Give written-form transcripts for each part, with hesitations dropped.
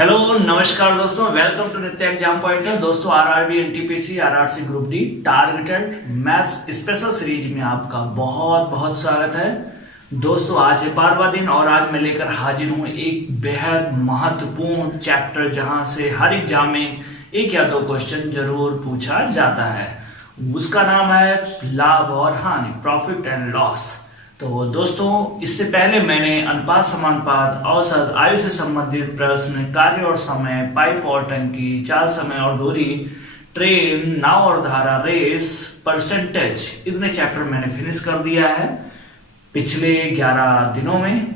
Hello नमस्कार दोस्तों, welcome to नित्य एग्जाम पॉइंटर। दोस्तों RRB NTPC RRC group D targeted maths special series में आपका बहुत बहुत स्वागत है। दोस्तों आज है 12वां दिन और आज मैं लेकर हाजिर हूँ एक बेहद महत्वपूर्ण चैप्टर जहां से हर एग्जाम में एक या दो क्वेश्चन जरूर पूछा जाता है। उसका नाम है लाभ और हानि, प्रॉफिट एंड लॉस। तो दोस्तों इससे पहले मैंने अनुपात, समानुपात, औसत, आयु से संबंधित प्रश्न, कार्य और समय, पाइप और टंकी, चाल, समय और दूरी, ट्रेन, नाव और धारा, रेस, परसेंटेज, इतने चैप्टर मैंने फिनिश कर दिया है पिछले 11 दिनों में,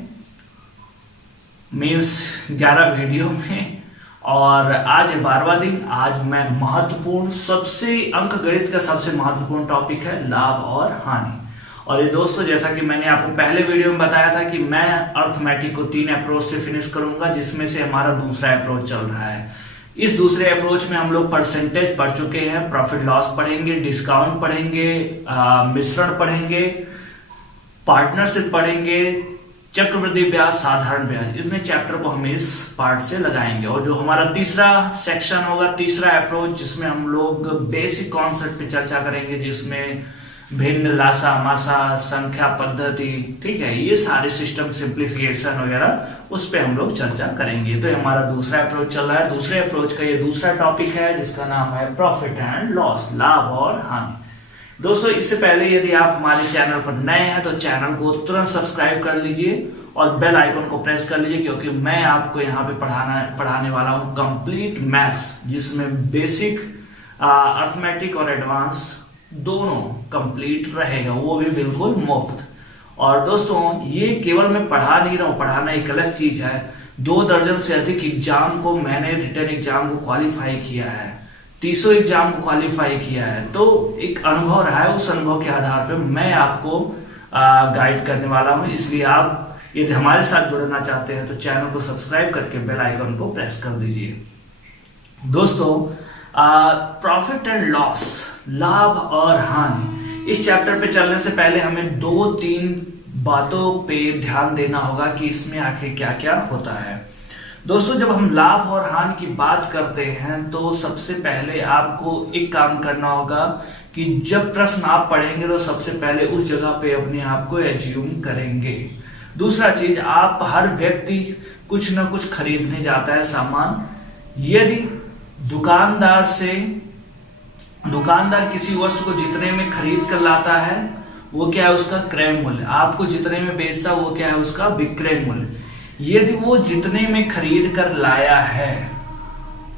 मीन्स 11 वीडियो में। और आज है 12वां दिन। आज मैं महत्वपूर्ण सबसे अंकगणित का सबसे महत्वपूर्ण टॉपिक है लाभ और हानि। और ये दोस्तों जैसा कि मैंने आपको पहले वीडियो में बताया था कि मैं अर्थमेटिक को 3 अप्रोच से फिनिश करूंगा, जिसमें से हमारा दूसरा अप्रोच चल रहा है। इस दूसरे अप्रोच में हम लोग परसेंटेज पढ़ चुके हैं, प्रॉफिट लॉस पढ़ेंगे, डिस्काउंट पढ़ेंगे, मिश्रण पढ़ेंगे, पार्टनरशिप पढ़ेंगे, चक्रवृद्धि ब्याज, साधारण ब्याज, इतने चैप्टर को हम इस पार्ट से लगाएंगे। और जो हमारा तीसरा सेक्शन होगा, तीसरा अप्रोच, जिसमें हम लोग बेसिक कॉन्सेप्ट पे चर्चा करेंगे, जिसमें भिन्न, लासा, मासा, संख्या पद्धति, ठीक है, ये सारे सिस्टम सिंप्लीफिकेशन वगैरह उस पे हम लोग चर्चा करेंगे। तो हमारा दूसरा अप्रोच चल रहा है। दूसरे अप्रोच का ये दूसरा टॉपिक है जिसका नाम है प्रॉफिट एंड लॉस, लाभ और हानि। दोस्तों इससे पहले यदि आप हमारे चैनल पर नए हैं तो चैनल को तुरंत सब्सक्राइब कर लीजिए और बेल आइकन को प्रेस कर लीजिए, क्योंकि मैं आपको यहाँ पे पढ़ाने वाला हूँ कंप्लीट मैथ्स, जिसमें बेसिक, अर्थमेटिक और एडवांस दोनों कंप्लीट रहेगा, वो भी बिल्कुल मुफ्त। और दोस्तों ये केवल मैं पढ़ा नहीं रहा हूँ, पढ़ाना एक अलग चीज है। 2 दर्जन से अधिक एग्जाम को मैंने, रिटन एग्जाम को क्वालिफाई किया है, 300 एग्जाम को क्वालिफाई किया है, तो एक अनुभव रहा है। उस अनुभव के आधार पर मैं आपको गाइड करने वाला हूँ। इसलिए आप यदि हमारे साथ जुड़ना चाहते हैं तो चैनल को सब्सक्राइब करके बेल आइकन को प्रेस कर दीजिए। दोस्तों प्रॉफिट एंड लॉस, लाभ और हानि, इस चैप्टर पे चलने से पहले हमें 2-3 बातों पे ध्यान देना होगा कि इसमें आखिर क्या क्या होता है। दोस्तों जब हम लाभ और हानि की बात करते हैं तो सबसे पहले आपको एक काम करना होगा कि जब प्रश्न आप पढ़ेंगे तो सबसे पहले उस जगह पे अपने आप को एज्यूम करेंगे। दूसरा चीज, आप हर व्यक्ति कुछ ना कुछ खरीदने जाता है सामान। यदि दुकानदार किसी वस्तु को जितने में खरीद कर लाता है वो क्या है, उसका क्रय मूल्य। आपको जितने में बेचता है वो क्या है, उसका विक्रय मूल्य। यदि वो जितने में खरीद कर लाया है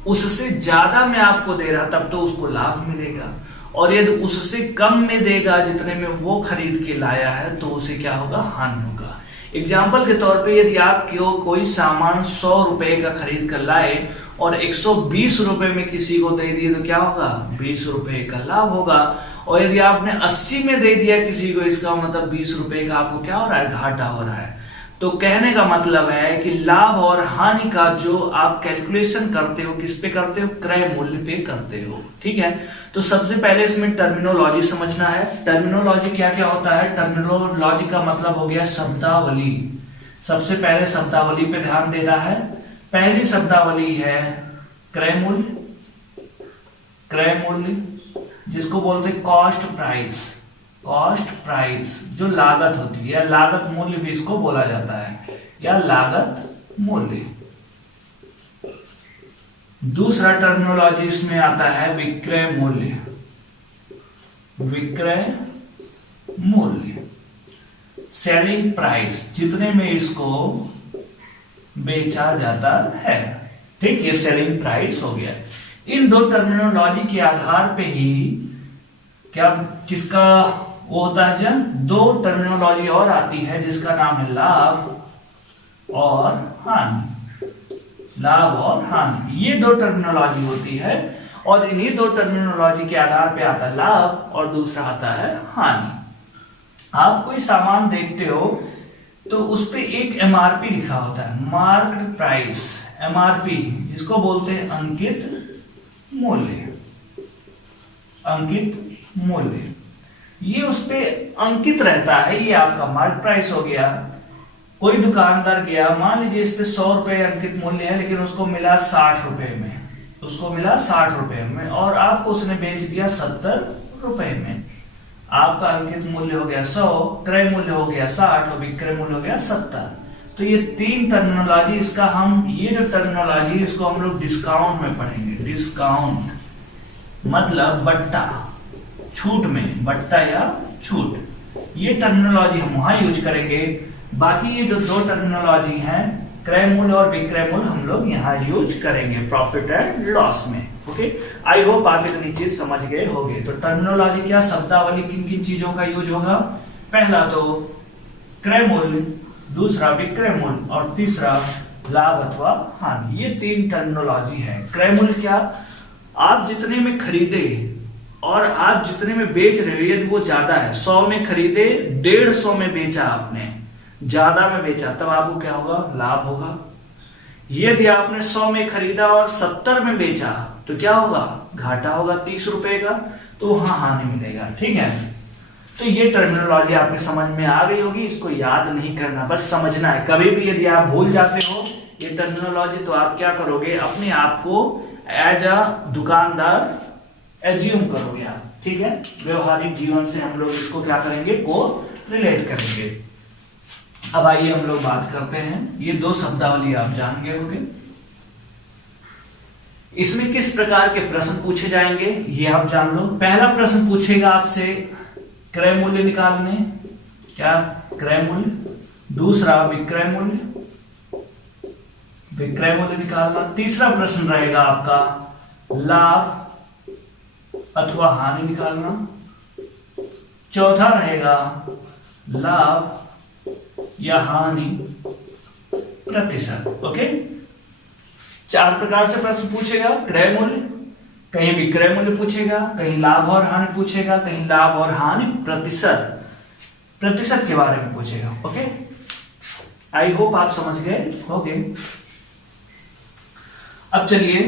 उससे ज्यादा में आपको दे रहा तब तो उसको लाभ मिलेगा, और यदि उससे कम में देगा जितने में वो खरीद के लाया है तो उसे क्या होगा, हानि होगा। एग्जाम्पल के तौर पे यदि आप कोई सामान 100 रुपए का खरीद कर लाए और 120 रुपए में किसी को दे दिए तो क्या होगा, 20 रुपए का लाभ होगा। और यदि आपने 80 में दे दिया किसी को, इसका मतलब 20 रुपए का आपको क्या हो रहा है, घाटा हो रहा है। तो कहने का मतलब है कि लाभ और हानि का जो आप कैलकुलेशन करते हो, किस पे करते हो, क्रय मूल्य पे करते हो, ठीक है। तो सबसे पहले इसमें टर्मिनोलॉजी समझना है। टर्मिनोलॉजी क्या क्या होता है, टर्मिनोलॉजी का मतलब हो गया शब्दावली। सबसे पहले शब्दावली पे ध्यान देना है। पहली शब्दावली है क्रय मूल्य, क्रय मूल्य जिसको बोलते हैं कॉस्ट प्राइस। कॉस्ट प्राइस जो लागत होती है, या लागत मूल्य भी इसको बोला जाता है, या लागत मूल्य। दूसरा टर्मिनोलॉजी इसमें आता है विक्रय मूल्य। विक्रय मूल्य, सेलिंग प्राइस, जितने में इसको बेचा जाता है, ठीक, ये सेलिंग प्राइस हो गया। इन 2 टर्मिनोलॉजी के आधार पे ही क्या किसका वो होता है, जब 2 टर्मिनोलॉजी और आती है जिसका नाम है लाभ और हानि। लाभ और हानि, ये 2 टर्मिनोलॉजी होती है, और इन्हीं 2 टर्मिनोलॉजी के आधार पे आता है लाभ और दूसरा आता है हानि। आप कोई सामान देखते हो तो उस पे एक एमआरपी लिखा होता है, मार्क्ड प्राइस, एमआरपी, जिसको बोलते हैं अंकित मूल्य। अंकित मूल्य ये उस पे अंकित रहता है, ये आपका मार्क प्राइस हो गया। कोई दुकानदार गया, मान लीजिए इस पे 100 रुपए अंकित मूल्य है, लेकिन उसको मिला 60 रुपए में, उसको मिला 60 रुपए में, और आपको उसने बेच दिया 70 रुपए में। आपका अंकित मूल्य हो गया 100, क्रय मूल्य हो गया 60 और विक्रय मूल्य हो गया 70। तो ये तीन टर्मिनोलॉजी, इसका हम ये जो टर्मिनोलॉजी इसको हम लोग डिस्काउंट में पढ़ेंगे। डिस्काउंट मतलब बट्टा, छूट में, बट्टा या छूट, ये टर्मिनोलॉजी हम वहां यूज करेंगे। बाकी ये जो दो टर्मिनोलॉजी हैं, क्रय मूल्य और विक्रय मूल्य, हम लोग यहाँ यूज करेंगे प्रॉफिट एंड लॉस में। ओके, आई होप आप इतनी चीज समझ गए होंगे। तो टर्मिनोलॉजी क्या, शब्दावली किन किन चीजों का यूज होगा? पहला तो क्रय मूल्य, दूसरा विक्रय मूल्य और तीसरा लाभ अथवा हानि। ये तीन टर्मिनोलॉजी है। क्रय मूल्य क्या, आप जितने में खरीदे और आप जितने में बेच रहे हो, यदि वो ज्यादा है, 100 में खरीदे 150 में बेचा, आपने ज्यादा में बेचा, तब आपको क्या होगा? लाभ होगा। यदि आपने 100 में खरीदा और 70 में बेचा तो क्या होगा? घाटा होगा 30 रुपए का, तो वहां हानि मिलेगा। ठीक है, तो ये टर्मिनोलॉजी आपके समझ में आ गई होगी। इसको याद नहीं करना, बस समझना है। कभी भी यदि आप भूल जाते हो ये टर्मिनोलॉजी, तो आप क्या करोगे? अपने आप को एज अ दुकानदार एज्यूम करोगे आप। ठीक है, व्यवहारिक जीवन से हम लोग इसको क्या करेंगे? को रिलेट करेंगे। अब आइए हम लोग बात करते हैं। ये दो शब्दावली आप जान गए होंगे। इसमें किस प्रकार के प्रश्न पूछे जाएंगे ये आप जान लो। पहला प्रश्न पूछेगा आपसे क्रय मूल्य निकालने, क्या? क्रय मूल्य। दूसरा विक्रय मूल्य, विक्रय मूल्य निकालना। तीसरा प्रश्न रहेगा आपका लाभ अथवा हानि निकालना। चौथा रहेगा लाभ या हानि प्रतिशत। ओके, 4 प्रकार से प्रश्न पूछेगा। क्रय मूल्य, कहीं विक्रय मूल्य पूछेगा, कहीं लाभ और हानि पूछेगा, कहीं लाभ और हानि प्रतिशत, प्रतिशत के बारे में पूछेगा। ओके, आई होप आप समझ गए होंगे। अब चलिए,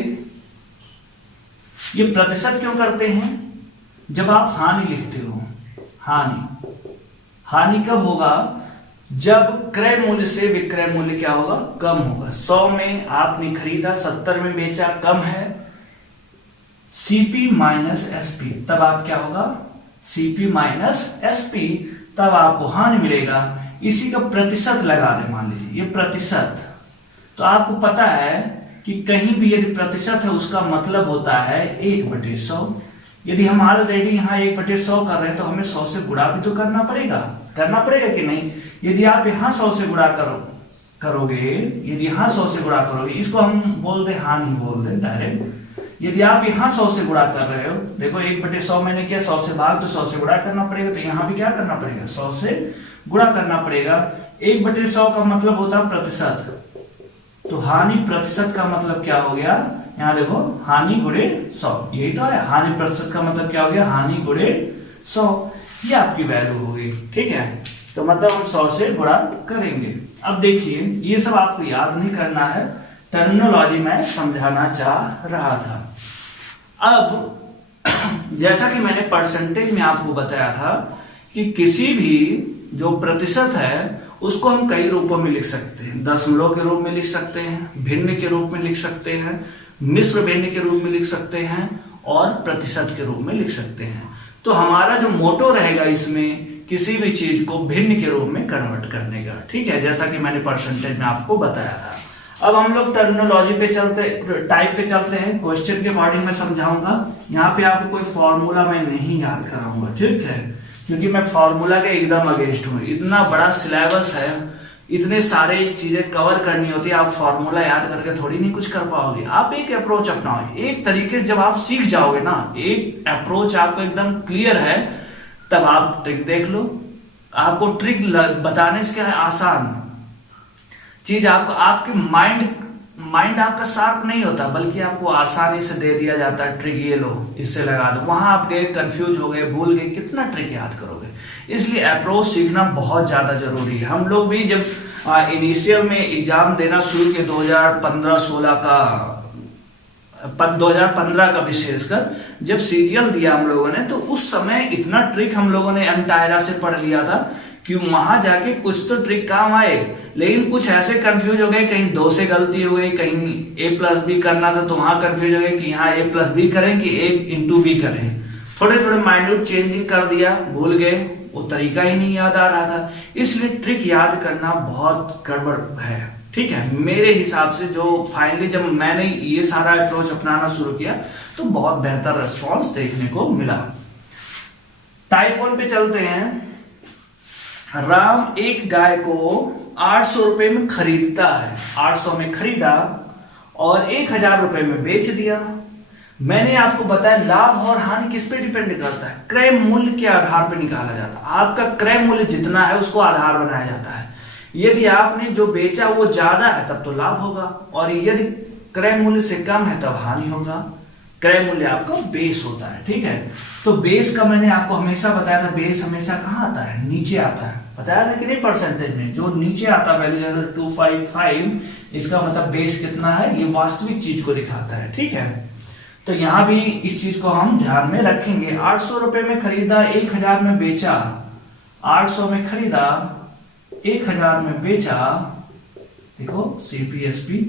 ये प्रतिशत क्यों करते हैं? जब आप हानि लिखते हो, हानि, हानि कब होगा? जब क्रय मूल्य से विक्रय मूल्य क्या होगा? कम होगा। 100 में आपने खरीदा, 70 में बेचा, कम है। सीपी माइनस एसपी, तब आप क्या होगा? सीपी माइनस एसपी, तब आपको हानि मिलेगा। इसी का प्रतिशत लगा दे, मान लीजिए ये प्रतिशत। तो आपको पता है कि कहीं भी यदि प्रतिशत है, उसका मतलब होता है 1/100। यदि हम ऑलरेडी यहाँ 1/100 कर रहे हैं, तो हमें 100 से गुणा भी तो करना पड़ेगा कि नहीं? यदि आप यहाँ 100 से गुणा करोगे, यदि यहाँ 100 से गुणा करोगे, इसको हम बोल दे हानि, बोल दे डायरेक्ट। यदि आप यहाँ 100 से गुणा कर रहे हो, देखो 1/100 मैंने किया, 100 से भाग तो 100 से गुणा करना पड़ेगा, तो यहाँ भी क्या करना पड़ेगा? 100 से गुणा करना पड़ेगा। 1/100 का मतलब होता है प्रतिशत, तो हानि प्रतिशत का मतलब क्या हो गया? यहाँ देखो, हानि गुणे 100, यही तो है। हानि प्रतिशत का मतलब क्या हो गया? हानि गुणे 100, ये आपकी वैल्यू होगी। ठीक है, तो मतलब हम 100 से गुणा करेंगे। अब देखिए, ये सब आपको याद नहीं करना है, टर्मिनोलॉजी मैं समझाना चाह रहा था। अब जैसा कि मैंने परसेंटेज में आपको बताया था कि किसी भी जो प्रतिशत है उसको हम कई रूपों में लिख सकते हैं। दशमलव के रूप में लिख सकते हैं, भिन्न के रूप में लिख सकते हैं, मिश्र भिन्न के रूप में लिख सकते हैं, और प्रतिशत के रूप में लिख सकते हैं। तो हमारा जो मोटो रहेगा इसमें, किसी भी चीज को भिन्न के रूप में कन्वर्ट करने का। ठीक है, जैसा कि मैंने परसेंटेज में आपको बताया था। अब हम लोग टर्मिनोलॉजी पे चलते, टाइप पे चलते हैं। क्वेश्चन के अकॉर्डिंग मैं समझाऊंगा। यहाँ पे आपको कोई फॉर्मूला मैं नहीं याद कराऊंगा, ठीक है, क्योंकि मैं फॉर्मूला के एकदम अगेंस्ट हूँ। इतना बड़ा सिलेबस है, इतने सारे चीजें कवर करनी होती है, आप फॉर्मूला याद करके थोड़ी नहीं कुछ कर पाओगे। आप एक अप्रोच अपनाओ, एक तरीके से जब आप सीख जाओगे ना, एक अप्रोच आपको एकदम क्लियर है, तब आप ट्रिक देख लो। आपको ट्रिक बताने से क्या है, आसान चीज आपको, आपके माइंड आपका शार्प नहीं होता, बल्कि आपको आसानी से दे दिया जाता है ट्रिक, ये लो इससे लगा दो। वहां आप गए, कंफ्यूज हो गए, भूल गए, कितना ट्रिक याद करोगे? इसलिए अप्रोच सीखना बहुत ज्यादा जरूरी है। हम लोग भी जब इनिशियल में एग्जाम देना शुरू किए 2015-16 का, 2015 का विशेषकर जब सीरियल दिया हम लोगों ने, तो उस समय इतना ट्रिक हम लोगों ने एंटायरा से पढ़ लिया था कि वहां जाके कुछ तो ट्रिक काम आए, लेकिन कुछ ऐसे कंफ्यूज हो गए, कहीं 2 से गलती हो गई, कहीं a+b करना था तो वहां कंफ्यूज हो गए कि यहाँ a+b करें कि a×b करें, थोड़े थोड़े माइन्यूट चेंजिंग कर दिया, भूल गए, वो तरीका ही नहीं याद आ रहा था। इसलिए ट्रिक याद करना बहुत गड़बड़ है, ठीक है। मेरे हिसाब से जो फाइनली जब मैंने ये सारा अप्रोच अपनाना शुरू किया तो बहुत बेहतर रिस्पॉन्स देखने को मिला। टाइप 1 पे चलते हैं। राम एक गाय को 800 रुपए में खरीदता है, 800 में खरीदा और 1000 रुपए में बेच दिया। मैंने आपको बताया लाभ और हानि किस पे डिपेंड करता है, क्रय मूल्य के आधार पर निकाला जाता है। आपका क्रय मूल्य जितना है उसको आधार बनाया जाता है। यदि आपने जो बेचा वो ज्यादा है तब तो लाभ होगा, और यदि क्रय मूल्य से कम है तब हानि होगा। क्रय मूल्य आपका बेस होता है, ठीक है। तो बेस का मैंने आपको हमेशा बताया था, बेस हमेशा कहाँ आता है, नीचे आता है, बताया था कि नहीं परसेंटेज में। जो नीचे आता वैल्यू अगर 255, इसका मतलब बेस कितना है, ये वास्तविक चीज को दिखाता है, ठीक है। तो यहां भी इस चीज को हम ध्यान में रखेंगे। 800 रुपए में खरीदा, 1000 में बेचा, 800 में खरीदा, 1000 में बेचा। देखो CPSP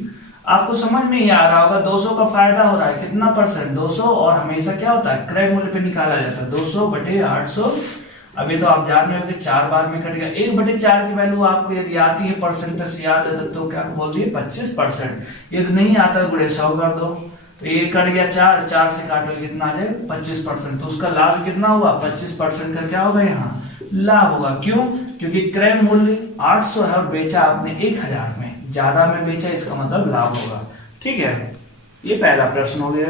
आपको समझ में ही आ रहा होगा, 200 का फायदा हो रहा है, कितना परसेंट, 200, और हमेशा क्या होता है क्रय मूल्य पे निकाला जाता है 200/800। अभी तो आप जान रहे हो कि 4 बार में कट गया। 1/4 की वैल्यू आपको यदि आती है परसेंटेज से याद है तो क्या बोल दिए 25%। यदि नहीं आता गुणे 100 कर दो, तो ये कट गया 4 से काटोगे कितना आ जाए 25%। तो उसका लाभ कितना हुआ 25% का क्या होगा यहाँ लाभ होगा। क्यों? क्योंकि क्रय मूल्य 800 है और बेचा आपने 1000 में, ज्यादा में बेचा, इसका मतलब लाभ होगा, ठीक है। ये पहला प्रश्न हो गया।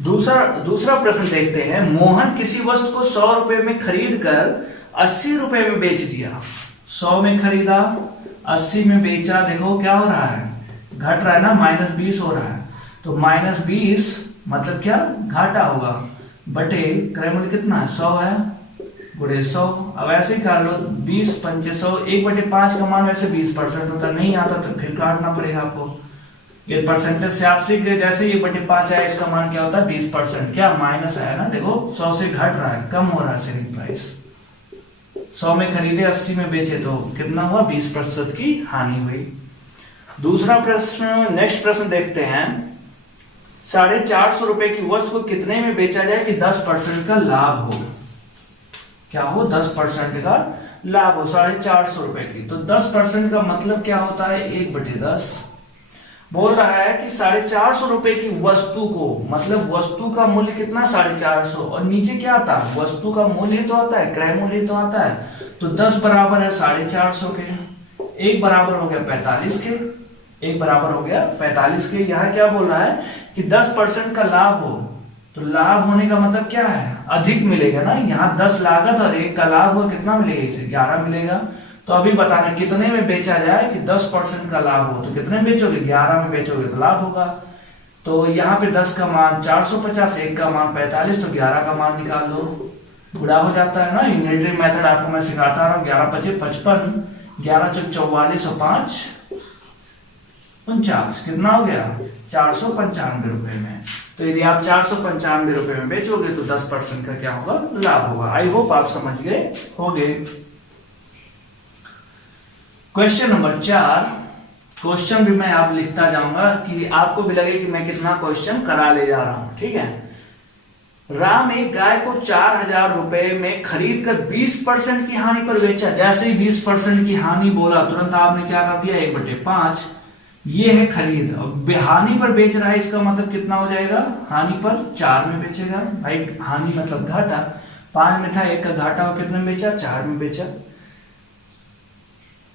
दूसरा प्रश्न देखते हैं। मोहन किसी वस्तु को 100 रुपए में खरीद कर 80 रुपए में बेच दिया। 100 में खरीदा, 80 में बेचा। देखो क्या हो रहा है, घट रहा है ना, -20 हो रहा है। तो -20 मतलब क्या, घाटा होगा, बटे क्रय मूल्य कितना है 100 है, गुणे 100। अब ऐसे ही कर लो, 20 पंचे 100, 1/5 का मान वैसे 20% होता, नहीं आता तो फिर काटना पड़ेगा आपको। ये परसेंटेज से आप सीख गए, जैसे 1/5 आया इसका मान क्या होता है 20%, क्या माइनस आया ना। देखो 100 से घट रहा है, कम हो रहा है सेलिंग प्राइस। 100 में खरीदे, 80 में बेचे, तो कितना हुआ 20% की हानि हुई। दूसरा प्रश्न, नेक्स्ट प्रश्न देखते हैं। 450 रुपए की वस्तु को कितने में बेचा जाए कि 10% का लाभ हो। क्या हो 10% का लाभ हो 450 रुपए की। तो 10% का मतलब क्या होता है 1/10। बोल रहा है कि 450 रुपए की वस्तु को, मतलब वस्तु का मूल्य कितना 450, और नीचे क्या आता है वस्तु का मूल्य तो आता है, क्रय मूल्य तो आता है। तो 10 बराबर है 450 के, 1 बराबर हो गया 45 के, 1 बराबर हो गया 45 के। यहाँ क्या बोल रहा है कि 10% का लाभ हो, तो लाभ होने का मतलब क्या है अधिक मिलेगा ना। यहाँ 10 लागत और 1 का लाभ हो, कितना मिलेगा इसे 11 मिलेगा। तो अभी बताना कितने में बेचा जाए कि 10% का लाभ हो, तो कितने में बेचोगे 11 में बेचोगे तो लाभ होगा। तो यहाँ पे 10 का मान 450, 1 का मान 45, तो 11 का मान निकाल दो, गुणा हो जाता है ना। यूनिटरी मेथड आपको मैं सिखाता रहा हूँ। 11×5 = 55, 11×4 = 44 और 5 49, कितना हो गया 495 रुपए में। तो यदि आप 495 रुपए में बेचोगे तो 10% का क्या होगा लाभ होगा। आई होप आप समझ गए होंगे। क्वेश्चन नंबर 4, क्वेश्चन भी मैं आप लिखता जाऊंगा कि आपको भी लगे कि मैं कितना क्वेश्चन करा ले जा रहा हूं, ठीक है। राम एक गाय को 4000 रुपए में खरीद कर 20% की हानि पर बेचा। जैसे ही 20% की हानि बोला तुरंत आपने क्या कर दिया 1/5। ये है खरीद, अब हानि पर बेच रहा है, इसका मतलब कितना हो जाएगा हानि पर 4 में बेचेगा भाई। हानि मतलब घाटा, 5 में था, 1 का घाटा हो, कितने में बेचा 4 में बेचा।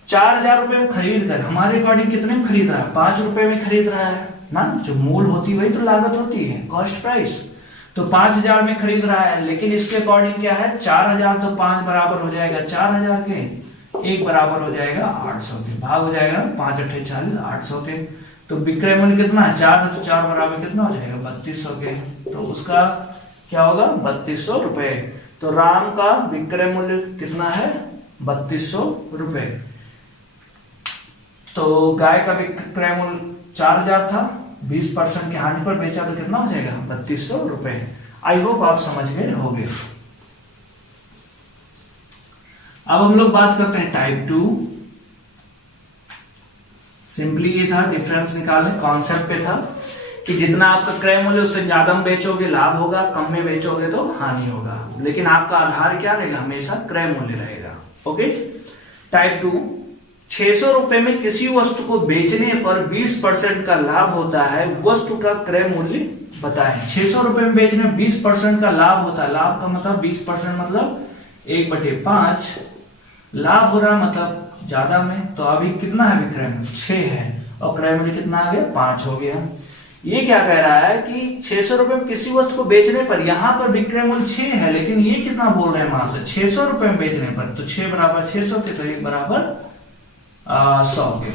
4000 रुपए में खरीद कर, हमारे अकॉर्डिंग कितने में खरीद रहा है 5 रुपए में खरीद रहा है ना। जो मूल होती वही तो लागत होती है, कॉस्ट प्राइस। तो 5000 में खरीद रहा है, लेकिन इसके अकॉर्डिंग क्या है 4000, तो 5 बराबर हो जाएगा 4000 के, 1 बराबर हो जाएगा 800 के, भाग हो जाएगा 5 × 8 = 40, 800 के। तो विक्रय मूल्य कितना है 4 है, तो 4 बराबर कितना हो जाएगा 3200 के। तो उसका क्या होगा 3200 रुपए। तो राम का विक्रय मूल्य कितना है 3200 रुपए। तो गाय का विक्रय मूल्य 4000 था, 20% की हानि पर बेचा तो कितना हो जाएगा 3200 रुपए। आई होप आप समझ गए होंगे। अब हम लोग बात करते हैं टाइप 2। सिंपली ये था, डिफरेंस निकाले, कॉन्सेप्ट पे था कि जितना आपका क्रय मूल्य उससे ज्यादा में बेचोगे लाभ होगा, कम में बेचोगे तो हानि होगा, लेकिन आपका आधार क्या रहेगा, हमेशा क्रय मूल्य रहेगा। ओके। टाइप 2, 600 रुपए में किसी वस्तु को बेचने पर 20% का लाभ होता है, वस्तु का क्रय मूल्य बताएं। 600 रुपए में बेचने में 20% का लाभ होता है। लाभ का मतलब 20% मतलब 1/5 लाभ हो रहा, मतलब ज्यादा में। तो अभी कितना है विक्रय मूल्य, 6 है, और क्रय मूल्य कितना आ गया, 5 हो गया। ये क्या कह रहा है कि 600 रुपए में किसी वस्तु को बेचने पर, यहां पर विक्रय मूल्य 6 है, लेकिन ये कितना बोल रहे हैं वहां से, 600 रुपए में बेचने पर, तो 6 बराबर 600 के, तो 1 बराबर 100 के।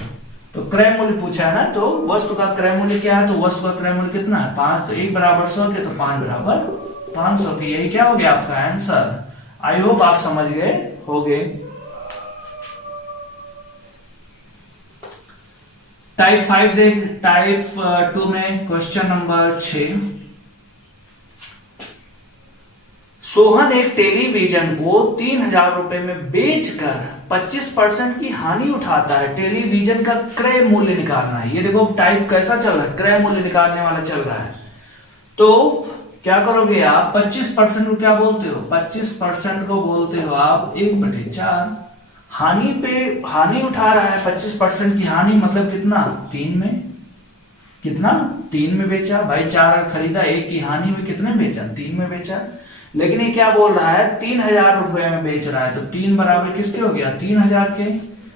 तो क्रय मूल्य पूछा है ना, तो वस्तु का क्रय मूल्य क्या है, तो वस्तु का क्रय मूल्य कितना है, 5, तो 1 बराबर 100 के, तो 5 बराबर 500 के। यही क्या हो गया आपका आंसर। आई होप आप समझ गए होगे। टाइप 5 देख, टाइप 2 में क्वेश्चन नंबर 6। सोहन एक टेलीविजन को 3000 रुपए में बेचकर 25% की हानि उठाता है। टेलीविजन का क्रय मूल्य निकालना है। ये देखो टाइप कैसा चल रहा है, क्रय मूल्य निकालने वाला चल रहा है। तो क्या करोगे आप, 25% को क्या बोलते हो, 25% को बोलते हो आप 1/4। हानि पे हानि उठा रहा है, 25% की हानि मतलब कितना, 3 में, कितना 3 में बेचा भाई। 4 खरीदा, 1 की हानि हुई, कितने बेचा, 3 में बेचा। लेकिन ये क्या बोल रहा है, 3000 रुपए में बेच रहा है, तो 3 बराबर किसके हो गया, 3000 के,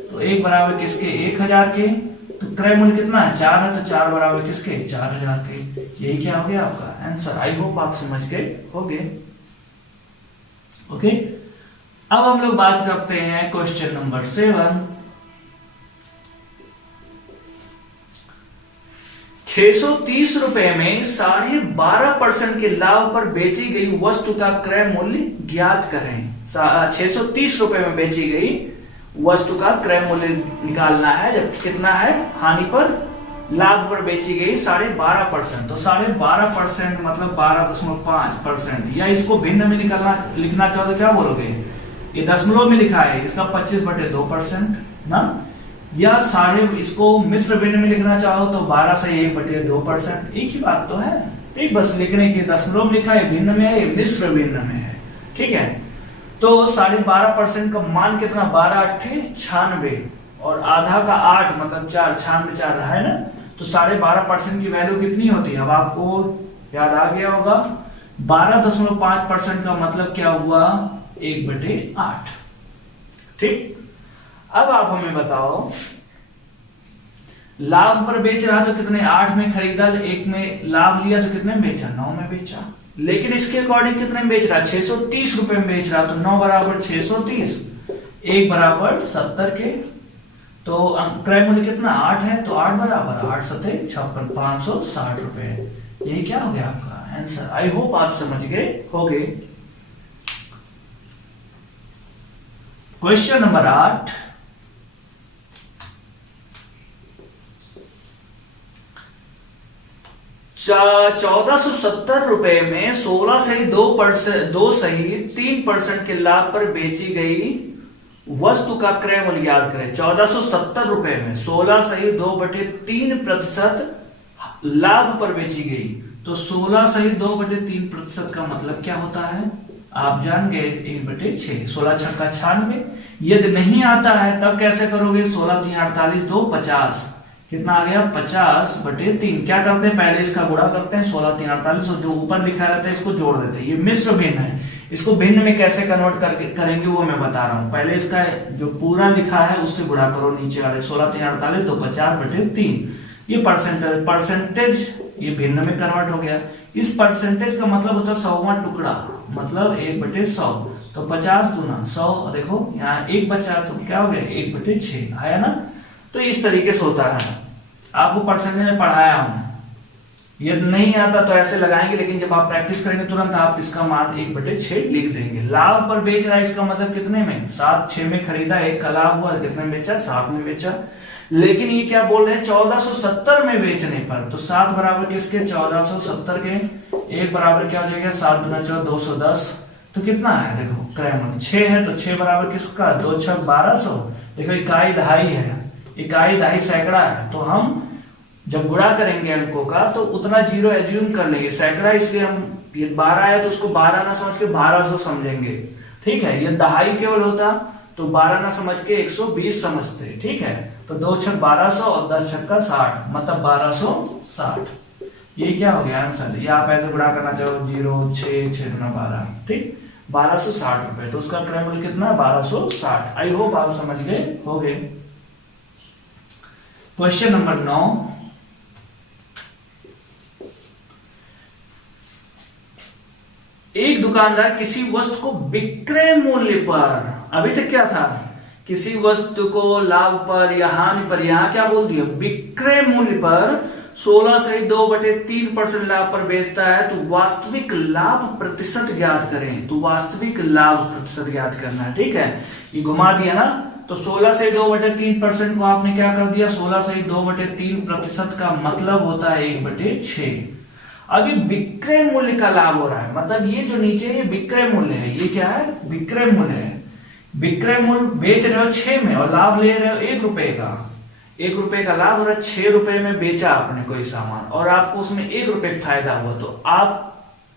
तो 1 बराबर किसके, 1000 के। तो क्रय मूल्य कितना है, 4 है, तो 4 बराबर किसके, 4000 के। यही क्या हो गया आपका आंसर। आई होप आप समझ गए होगे। ओके। अब हम लोग बात करते हैं क्वेश्चन नंबर 7। 630 रुपए में 12.5% के लाभ पर बेची गई वस्तु का क्रय मूल्य ज्ञात करें। 630 रुपए में बेची गई वस्तु का क्रय मूल्य निकालना है, जब कितना है, हानि पर लाभ पर बेची गई 12.5%। तो 12.5% मतलब 12.5%, या इसको भिन्न में लिखना चाहो तो क्या बोलोगे, ये दशमलव में लिखा है, इसका 25/2% ना, या इसको मिश्र भिन्न में लिखना चाहो तो 12 से 1/2%, एक ही बात तो है। ठीक, बस लिखने की दशमलव में लिखा है, भिन्न में है, मिश्र भिन्न में है। ठीक है। तो 12.5% का मान कितना, 12×8 = 96, और आधा का 8 मतलब 4, 96 4 रहा है ना। तो 12.5% की वैल्यू कितनी होती है, अब आपको याद आ गया होगा। 12.5% का मतलब क्या हुआ, 1/8। ठीक। अब आप हमें बताओ, लाभ पर बेच रहा तो कितने, 8 में खरीदा, 1 में लाभ लिया, तो कितने में बेचा, 9 में बेचा। लेकिन इसके अकॉर्डिंग कितने में बेच रहा, 630 रुपए में बेच रहा, तो 9 बराबर 630, 1 बराबर 70 के। तो क्रय मूल्य कितना, 8 है, तो 8 बराबर 8 7 56, 560 रुपए। यही क्या हो गया आपका आंसर। आई होप आप समझ गए होगे। Question number 8। ₹1470 में 16 सही 3% के लाभ पर बेची गई वस्तु का क्रय मूल्य याद करें। 1470 रुपए में 16 सही 2/3% लाभ पर बेची गई। तो 16 सही 2/3% का मतलब क्या होता है, आप जान गए, 1/6। 16 छक्का 96। यदि नहीं आता है तब कैसे करोगे, 16 3 48 2 50, कितना आ गया, 50/3। क्या करते हैं, पहले इसका गुणा करते हैं, 16 3 48, और जो ऊपर लिखा रहता है इसको जोड़ देते हैं। ये मिश्र भिन्न है, इसको भिन्न में कैसे कन्वर्ट करेंगे वो मैं बता रहा हूं। पहले इसका जो पूरा लिखा है उससे गुणा करो, नीचे वाले 16 3 48 तो 50/3। ये परसेंटेज ये भिन्न में कन्वर्ट हो गया। इस परसेंटेज का मतलब होता है 100वां टुकड़ा, मतलब 1/100। तो 50 दूना 100, देखो यहाँ 1 बचा, तो क्या हो गया, 1/6 है ना। तो इस तरीके से होता है, आपको परसेंटेज में पढ़ाया हमने। ये नहीं आता तो ऐसे लगाएंगे, लेकिन जब आप प्रैक्टिस करेंगे तुरंत आप इसका मान 1/6 लिख देंगे। लाभ पर बेच रहा है, इसका मतलब कितने में, 7 6 में खरीदा, 1 का लाभ हुआ, कितने में बेचा, 7 में बेचा। लेकिन ये क्या बोल रहे हैं, 1470 में बेचने पर, तो 7 बराबर किसके, 1470 के। 1 बराबर क्या हो जाएगा, 7 दूना 14 210, तो कितना है, देखो क्रय मूल्य 6 है, तो 6 बराबर किसका, 2 6 1200। देखो इकाई दहाई है, इकाई दहाई सैकड़ा है, तो हम जब गुणा करेंगे अंकों का तो उतना जीरो एज्यूम कर लेंगे, सैकड़ा इसलिए हम ये 12 है तो उसको 12 ना समझ के 1200 समझेंगे। ठीक है, ये दहाई केवल होता तो 12 ना समझ के 120 समझते। ठीक है, तो 2 छक 1200 और 10 छक्का 60, मतलब 1260। ये क्या हो गया आंसर, ये आप ऐसे गुणा करना चाहो 0 6 6 गुना 12, ठीक 1260 रुपए। तो उसका क्रय मूल्य कितना है, 1260। आई होप आप समझ गए होंगे। क्वेश्चन नंबर 9, एक दुकानदार किसी वस्तु को विक्रय मूल्य पर, अभी तक क्या था, किसी वस्तु को लाभ पर या हानि पर, यहां क्या बोल दिया, विक्रय मूल्य पर 16 से 2/3% लाभ पर बेचता है, तो वास्तविक लाभ प्रतिशत ज्ञात करें। तो वास्तविक लाभ प्रतिशत ज्ञात करना है। ठीक है, ये घुमा दिया ना, तो 16 से 2/3% को आपने क्या कर दिया, 16 से 2/3% का मतलब होता है 1/6। अभी विक्रय मूल्य का लाभ हो रहा है, मतलब ये जो नीचे ये विक्रय मूल्य है, ये क्या है, विक्रय मूल्य है। विक्रय मूल्य बेच रहे हो 6 में और लाभ ले रहे हो 1 रुपए का, 1 रुपए का लाभ हो रहा है, 6 रुपए में बेचा आपने कोई सामान और आपको उसमें 1 रुपए फायदा हुआ, तो आप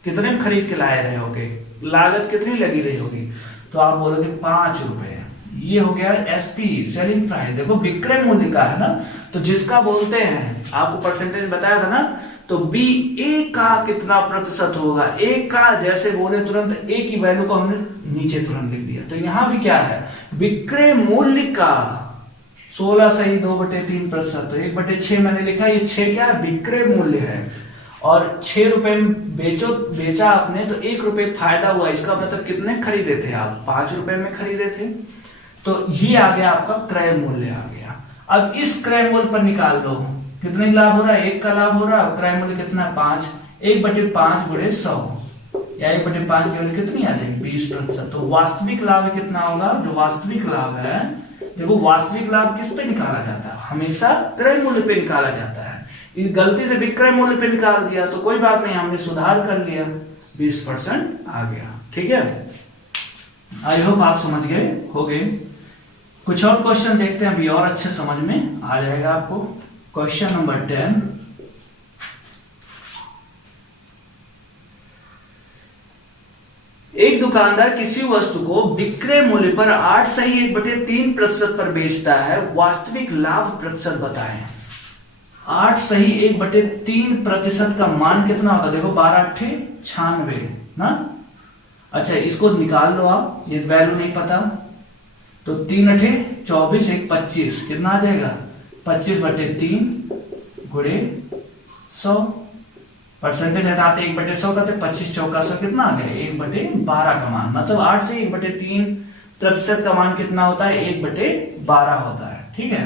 कितने में खरीद के लाए रहे होगे, लागत कितनी लगी रही होगी, तो आप बोलोगे 5 रुपए। ये हो गया एसपी, सेलिंग प्राइस। देखो विक्रय मूल्य का है ना, तो जिसका बोलते हैं, आपको परसेंटेज बताया था ना, तो बी ए का कितना प्रतिशत होगा, ए का जैसे बोले तुरंत ए की वैल्यू को हमने नीचे तुरंत लिख दिया। तो यहां भी क्या है, विक्रय मूल्य का 16 से 2/3%, तो 1/6 मैंने लिखा, ये 6 क्या है, विक्रय मूल्य है, और 6 रुपए में बेचा आपने तो 1 रुपए फायदा हुआ, इसका मतलब कितने खरीदे थे आप, 5 रुपए में खरीदे थे। तो ये आ गया आपका क्रय मूल्य आ गया। अब इस क्रय मूल्य पर निकाल दो कितने लाभ हो रहा है, 1 का लाभ हो रहा है, क्रय मूल्य कितना है 5, 1/5 गुणे 100 या 1/5 की वैल्यू कितनी आ जाएगी, 20%। तो वास्तविक लाभ कितना होगा, जो वास्तविक लाभ है, देखो वास्तविक लाभ किस पे निकाला जाता है, हमेशा क्रय मूल्य पे निकाला जाता है। इस गलती से विक्रय मूल्य पे निकाल दिया तो कोई बात नहीं, हमने सुधार कर लिया, 20% आ गया। ठीक है, आई होप आप समझ गए होंगे। कुछ और क्वेश्चन देखते हैं, अभी और अच्छे समझ में आ जाएगा आपको। क्वेश्चन नंबर 10, एक दुकानदार किसी वस्तु को विक्रय मूल्य पर 8 सही 1/3% पर बेचता है, वास्तविक लाभ प्रतिशत बताएं। 8 सही 1/3% का मान कितना होता है, देखो 12 8 96 ना। अच्छा इसको निकाल लो आप, ये वैल्यू नहीं पता, तो 3 8 24 1 25 कितना आ जाएगा, 25/3 गुणे 100, परसेंटेज हटाते 1/100 करते, 25 चौका 100 कितना आ गया, 1/12 का मान, मतलब 8 से 1/3% का मान कितना होता है, 1/12 होता है। ठीक है,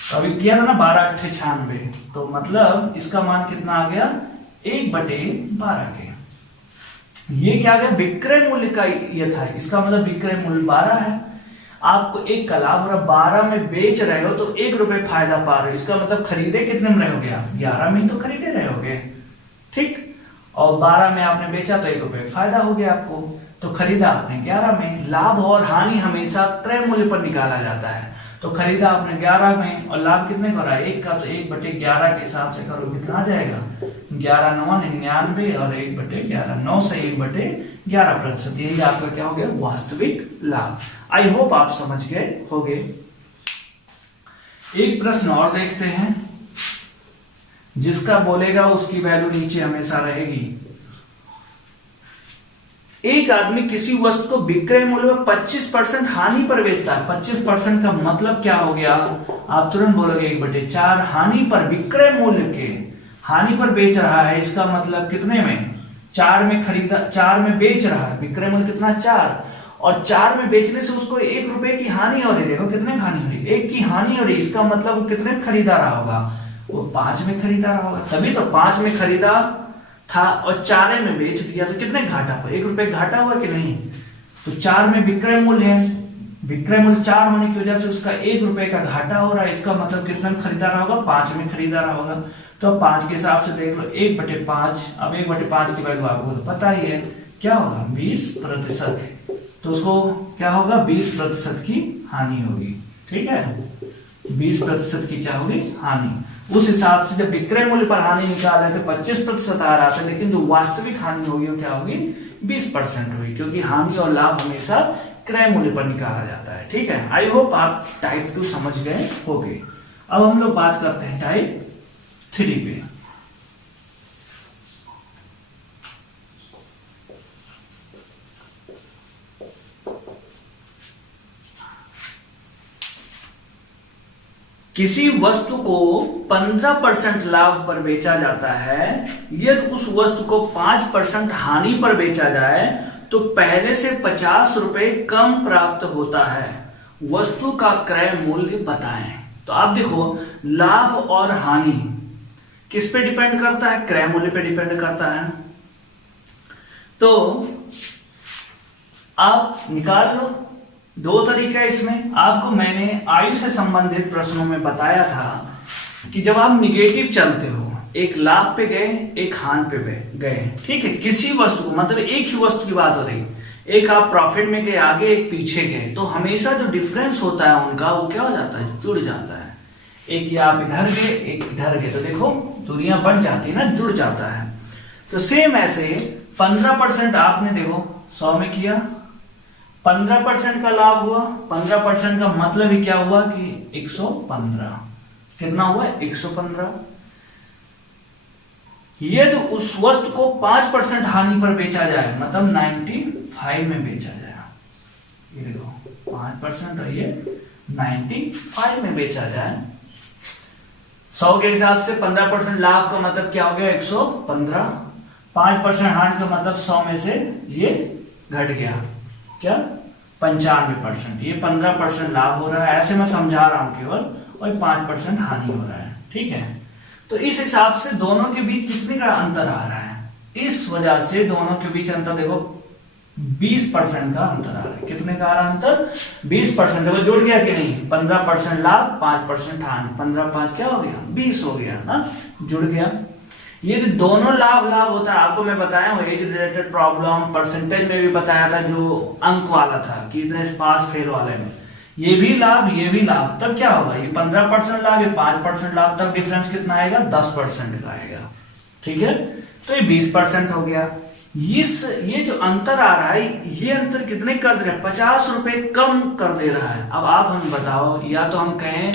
तो अभी किया था ना 12 8 96, तो मतलब इसका मान कितना आ गया, 1/12 के। ये क्या गया, विक्रय मूल्य का ये था, इसका मतलब विक्रय मूल्य 12 है, आपको 1 का लाभ हो रहा, 12 में बेच रहे हो तो 1 रुपए फायदा पा रहे हो, इसका मतलब खरीदे कितने में रहोगे आप, 11 में तो खरीदे रहोगे। ठीक, और 12 में आपने बेचा तो 1 रुपए फायदा हो गया आपको, तो खरीदा आपने 11 में। लाभ और हानि हमेशा क्रय मूल्य पर निकाला जाता है, तो खरीदा आपने 11 में और लाभ कितने का रहा है, 1 का, तो 1/11 के हिसाब से करो कितना आ जाएगा, 11 9 99 और 1/11, 9 से 1/11%, यही आपका क्या हो गया, वास्तविक लाभ। आई होप आप समझ गए होंगे। एक प्रश्न और देखते हैं, जिसका बोलेगा उसकी वैल्यू नीचे हमेशा रहेगी। एक आदमी किसी वस्तु को विक्रय मूल्य में 25% हानि पर बेचता है। 25% का मतलब क्या हो गया, आप तुरंत बोलोगे 1/4 हानि पर, विक्रय मूल्य के हानि पर बेच रहा है, इसका मतलब कितने में, 4 में खरीदा, 4 में बेच रहा है, विक्रय मूल्य कितना 4, और 4 में बेचने से उसको 1 रुपए की हानि हो रही, देखो कितने हानि हो रही, 1 की हानि हो रही, इसका मतलब कितने में खरीदा रहा होगा, वो 5 में खरीदा रहा होगा, तभी तो 5 में खरीदा था और 4 में बेच दिया, तो कितने घाटा हुआ, 1 रुपए घाटा हुआ कि नहीं। तो 4 में विक्रय मूल्य है, विक्रय मूल्य 4 होने की वजह से उसका 1 रुपए का घाटा हो रहा है, इसका मतलब कितने में खरीदा रहा होगा, 5 में खरीदा रहा होगा। तो 5 के हिसाब से देख लो 1/5, अब 1/5 की वैल्यू आपको तो पता ही है क्या होगा 20%, तो उसको क्या होगा 20% की हानि होगी। ठीक है, 20% की क्या होगी हानि। उस हिसाब से जब विक्रय मूल्य पर हानि निकाल रहे थे 25% आ रहा था, लेकिन जो वास्तविक हानि होगी वो क्या होगी 20% होगी, क्योंकि हानि और लाभ हमेशा क्रय मूल्य पर निकाला जाता है। ठीक है, आई होप आप टाइप 2 समझ गए होंगे। अब हम लोग बात करते हैं टाइप 3 पे। किसी वस्तु को 15% लाभ पर बेचा जाता है, यदि उस वस्तु को 5% हानि पर बेचा जाए तो पहले से 50 रुपए कम प्राप्त होता है। वस्तु का क्रय मूल्य बताएं। तो आप देखो, लाभ और हानि किस पे डिपेंड करता है, क्रय मूल्य पे डिपेंड करता है। तो आप निकाल लो, दो तरीका है इसमें। आपको मैंने आयु से संबंधित प्रश्नों में बताया था कि जब आप निगेटिव चलते हो, एक लाभ पे गए एक हानि पे गए, ठीक है, किसी वस्तु को, मतलब एक ही वस्तु की बात हो रही, एक आप प्रॉफिट में गए आगे एक पीछे गए, तो हमेशा जो डिफरेंस होता है उनका वो क्या हो जाता है, जुड़ जाता है। एक या आप इधर गए एक इधर गए, तो देखो दूरियां बढ़ जाती है ना, जुड़ जाता है। तो सेम ऐसे 15% आपने देखो 100 में किया, 15% का लाभ हुआ, 15% का मतलब ही क्या हुआ कि 115, कितना हुआ 115। यदि उस वस्तु को 5% हानि पर बेचा जाए, मतलब 95 में बेचा जाए, ये देखो 5% और ये 95 में बेचा जाए, 100 के हिसाब से 15% लाभ का मतलब क्या हो गया 115, 5% हानि का मतलब 100 में से ये घट गया क्या 95%, ये 15% लाभ हो रहा है, ऐसे मैं समझा रहा हूं केवल, और 5% हानि हो रहा है। ठीक है, तो इस हिसाब से दोनों के बीच कितने का अंतर आ रहा है, इस वजह से दोनों के बीच अंतर देखो 20% का अंतर आ रहा है। कितने का आ रहा है अंतर 20%। देखो जुड़ गया कि नहीं, 15% लाभ 5% हानि, 15 5 क्या हो गया 20 हो गया ना, जुड़ गया। ये जो दोनों लाभ लाभ होता है, आपको मैं बताया हूँ एज रिलेटेड प्रॉब्लम परसेंटेज में भी बताया था, जो अंक वाला था कि इतने पास फेल वाले में, ये भी लाभ ये भी लाभ, तब क्या होगा, ये 15% लाभ ये 5% लाभ, तब डिफरेंस कितना आएगा 10% का आएगा। ठीक है, तो ये 20% हो गया। ये जो अंतर आ रहा है, ये अंतर कितने कर दे रहा है, 50 रुपए कम कर दे रहा है। अब आप हमें बताओ, या तो हम कहें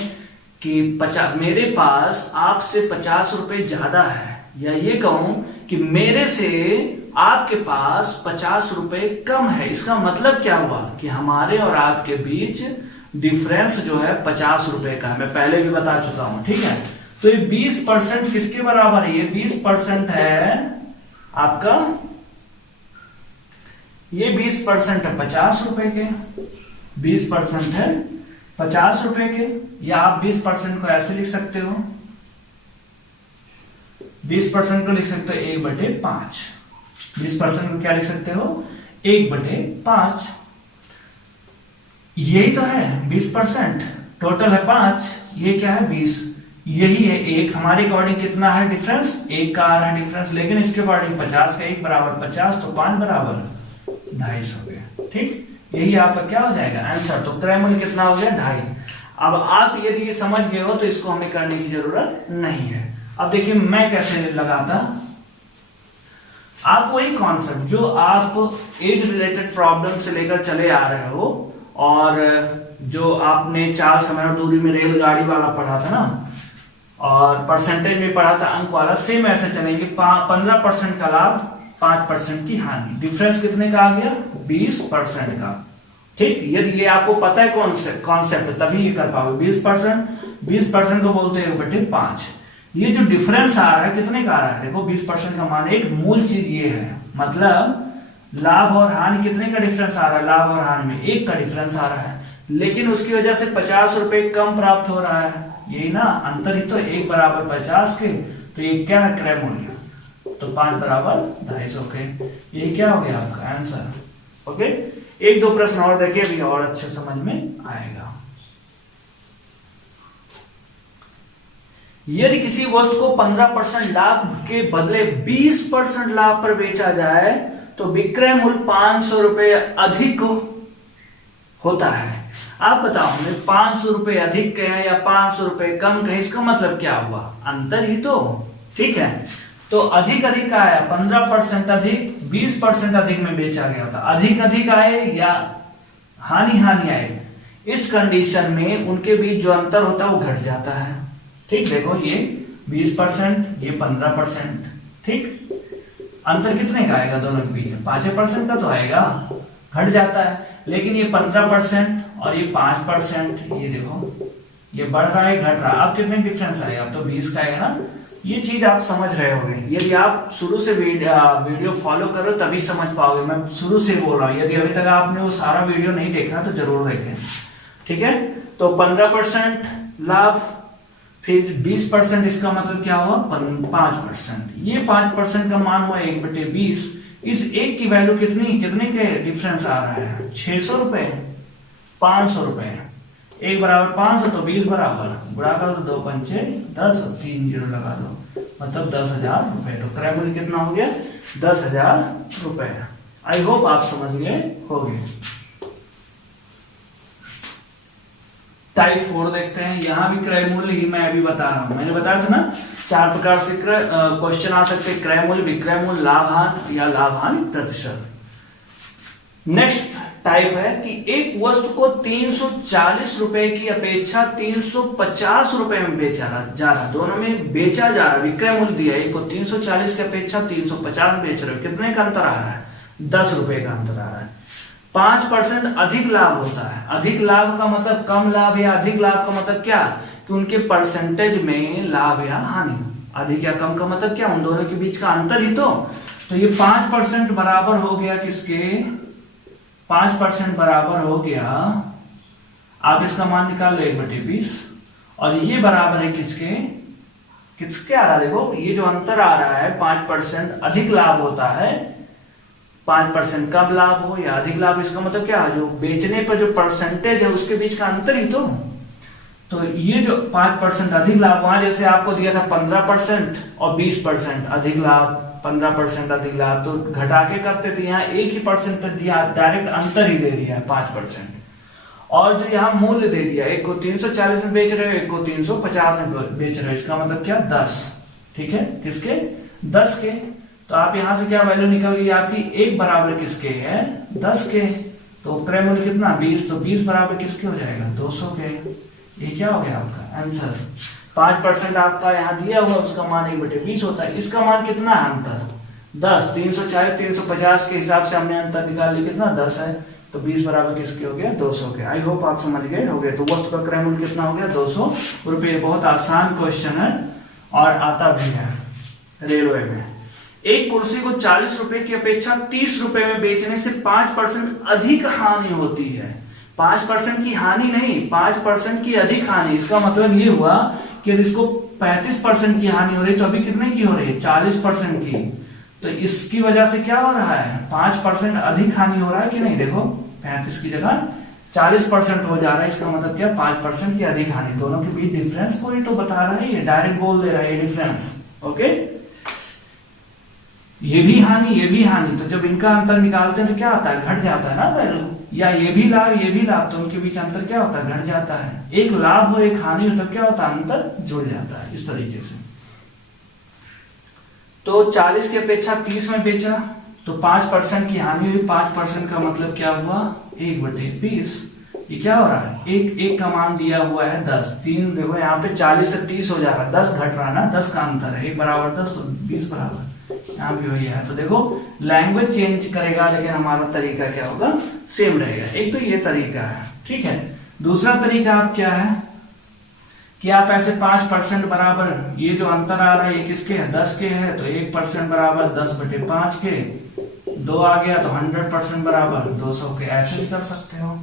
कि 50, मेरे पास आपसे 50 रुपए ज्यादा है, या ये कहूं कि मेरे से आपके पास 50 रुपए कम है। इसका मतलब क्या हुआ कि हमारे और आपके बीच डिफरेंस जो है 50 रुपए का, मैं पहले भी बता चुका हूं। ठीक है, तो ये 20% किसके बराबर है, ये 20% है आपका, ये 20% है 50 रुपए के, 20% है 50 रुपए के, या आप 20% को ऐसे लिख सकते हो, 20% को लिख सकते हो 1/5, 20% को क्या लिख सकते हो 1/5, यही तो है 20%, टोटल है 5, ये क्या है 20, यही है एक, हमारे अकॉर्डिंग कितना है डिफरेंस, 1 का आ रहा है डिफरेंस, लेकिन इसके अकॉर्डिंग 50 का 1 बराबर 50, तो 5 बराबर 250 हो गया। ठीक, यही आपका क्या हो जाएगा आंसर। तो क्रय मूल्य कितना हो गया 250। अब आप यदि ये समझ गए हो तो इसको हमें करने की जरूरत नहीं है। अब देखिए मैं कैसे लगाता, आप वही कॉन्सेप्ट जो आप एज रिलेटेड प्रॉब्लम से लेकर चले आ रहे हो, और जो आपने 4 समय और दूरी में रेलगाड़ी वाला पढ़ा था ना, और परसेंटेज में पढ़ा था अंक वाला, सेम ऐसे चलेंगे। 15% का लाभ 5% की हानि, डिफरेंस कितने का आ गया 20% का। ठीक, यदि ये आपको पता है कॉन्सेप्ट तभी ये कर पाओगे। 20% को बोलते हैं 1/5। ये जो डिफरेंस आ रहा है कितने का आ रहा है, देखो 20% का मान, एक मूल चीज ये है, मतलब लाभ और हानि कितने का डिफरेंस आ रहा है, लाभ और हानि में 1 का डिफरेंस आ रहा है, लेकिन उसकी वजह से 50 रुपए कम प्राप्त हो रहा है, यही ना अंतर ही तो, 1 बराबर 50 के, तो ये क्या है क्रय मूल्य, तो 5 बराबर 250 के, ये क्या हो गया आपका आंसर। ओके, 1-2 प्रश्न और देखिए, अभी और अच्छे समझ में आएगा। यदि किसी वस्तु को 15% लाभ के बदले 20% लाभ पर बेचा जाए तो विक्रय मूल्य 500 रुपये अधिक होता है। आप बताओ हमने 500 रुपये अधिक कहे या 500 रुपये कम कहे, इसका मतलब क्या हुआ? अंतर ही तो, ठीक है। तो अधिक अधिक आया 15% अधिक, 20% अधिक में बेचा गया था। अधिक अधिक आए या हानि हानि आए, इस कंडीशन में उनके बीच जो अंतर होता है वो घट जाता है। ठीक, देखो ये 20%, ये 15%, ठीक। अंतर कितने का आएगा दोनों के बीच? 5% का तो आएगा, घट जाता है। लेकिन ये 15% और ये 5%, ये देखो ये बढ़ रहा है घट रहा है। अब कितने डिफरेंस आएगा? अब तो 20 का आएगा ना। ये चीज आप समझ रहे होंगे। यदि आप शुरू से वीडियो फॉलो करो तभी समझ पाओगे। मैं शुरू से बोल रहा हूँ, यदि अभी तक आपने वो सारा वीडियो नहीं देखा तो जरूर देखें, ठीक है। तो 15% लाभ, फिर 20%, इसका मतलब क्या हुआ? 5%। ये 5% का मान हुआ 1/20। इस एक की वैल्यू कितनी, कितने के डिफरेंस आ रहा है? 600 रुपए, 500 रुपए। 1 बराबर 500 तो 20 बराबर, गुणा कर दो 2 पंचे 10, 3 जीरो लगा दो, मतलब 10,000 रुपए। तो क्रय मूल्य कितना हो गया? 10,000 रुपए। आई होप आप समझ गए होंगे। टाइप 4 देखते हैं। यहां भी क्रय मूल्य ही मैं अभी बता रहा हूं। मैंने बताया था ना 4 प्रकार से क्वेश्चन आ सकते हैं। क्रय मूल्य, विक्रय मूल्य, लाभांश या लाभांश प्रतिशत। नेक्स्ट टाइप है कि एक वस्तु को 340 रुपए की अपेक्षा 350 रुपए में बेचा जा रहा, दोनों में बेचा जा रहा। विक्रय मूल्य दिया, एक को 340 की अपेक्षा 350 में बेच रहे हो, कितने का अंतर आ रहा है? 10 रुपए का अंतर आ रहा है। 5% अधिक लाभ होता है। अधिक लाभ का मतलब कम लाभ या अधिक लाभ का मतलब क्या? कि उनके परसेंटेज में लाभ या हानि। अधिक या कम का मतलब क्या? उन दोनों के बीच का अंतर ही तो ये 5% बराबर हो गया किसके? 5% बराबर हो गया, आप इसका मान निकाल लो 1/20। और ये बराबर है किसके? किसके आ रहा है? देखो ये जो अंतर आ रहा है 5% अधिक लाभ होता है, 5% कम लाभ हो या अधिक लाभ, इसका मतलब क्या? जो बेचने पर जो परसेंटेज है उसके बीच का अंतर ही तो ये जो 5% अधिक लाभ, वहां जैसे आपको दिया था 15% और 20% अधिक लाभ, 15% अधिक लाभ, तो घटा के करते थे। यहाँ एक ही परसेंटेज दिया, डायरेक्ट अंतर ही दे दिया है 5%। और जो यहाँ मूल्य दे दिया, एक को 340 में बेच रहे हो, एक को 350 में बेच रहे हो, इसका मतलब क्या? 10, ठीक है। किसके? 10 के। तो आप यहां से क्या वैल्यू निकल गई आपकी? 1 बराबर किसके है? 10 के। तो क्रय मूल्य कितना? 20। तो 20 बराबर किसके हो जाएगा? 200 के। ये क्या हो गया आपका आंसर? 5% आपका यहाँ दिया हुआ, उसका मान 1/20 होता है। इसका मान कितना है अंतर? 10। 340 350 के हिसाब से हमने अंतर निकाल लिया, कितना? 10 है। तो 20 बराबर किसके हो गया? 200 के। आई होप आप समझ गए होंगे। तो वस्तु का क्रय मूल्य कितना हो गया? 200 रुपये। बहुत आसान क्वेश्चन है और आता भी है रेलवे में। एक कुर्सी को 40 रुपए की अपेक्षा 30 रुपए में बेचने से 5% अधिक हानि होती है। 5% की हानि नहीं, 5% की अधिक हानि। इसका मतलब ये हुआ कि इसको 35% की हानि हो रही, तो अभी कितने की हो रही है? 40% की। तो इसकी वजह से क्या हो रहा है? 5% अधिक हानि हो रहा है कि नहीं? देखो 35 की जगह 40% हो जा रहा है। इसका मतलब क्या? 5% की अधिक हानि। दोनों के बीच डिफरेंस को ही तो बता रहा है, ये डायरेक्ट बोल दे रहा है ये डिफरेंस। ओके, ये भी हानि, ये भी हानि, तो जब इनका अंतर निकालते हैं तो क्या आता है? घट जाता है ना वैल्यू। या ये भी लाभ, ये भी लाभ, तो उनके बीच अंतर क्या होता है? घट जाता है। एक लाभ हो, एक हानि हो, तो क्या होता है? अंतर जुड़ जाता है। इस तरीके से तो 40 की अपेक्षा 30 में बेचा तो 5% की हानि हुई। 5% का मतलब क्या हुआ? 1/20। ये क्या हो रहा है? एक का मान दिया हुआ है 10। 3 देखो यहाँ पे 40 से 30 हो जा रहा है, 10 घट रहा है ना, 10 का अंतर है। 1 बराबर 10 तो 20 बराबर, यहाँ भी वही है। तो देखो लैंग्वेज चेंज करेगा लेकिन हमारा तरीका क्या होगा? सेम रहेगा। एक तो ये तरीका है, ठीक है। दूसरा तरीका आप क्या है कि आप ऐसे 5% बराबर, ये जो अंतर आ रहा है ये किसके है? 10 के है। तो 1% बराबर 10/5 के, 2 आ गया तो 100% बराबर 200 के। ऐसे भी कर सकते हो,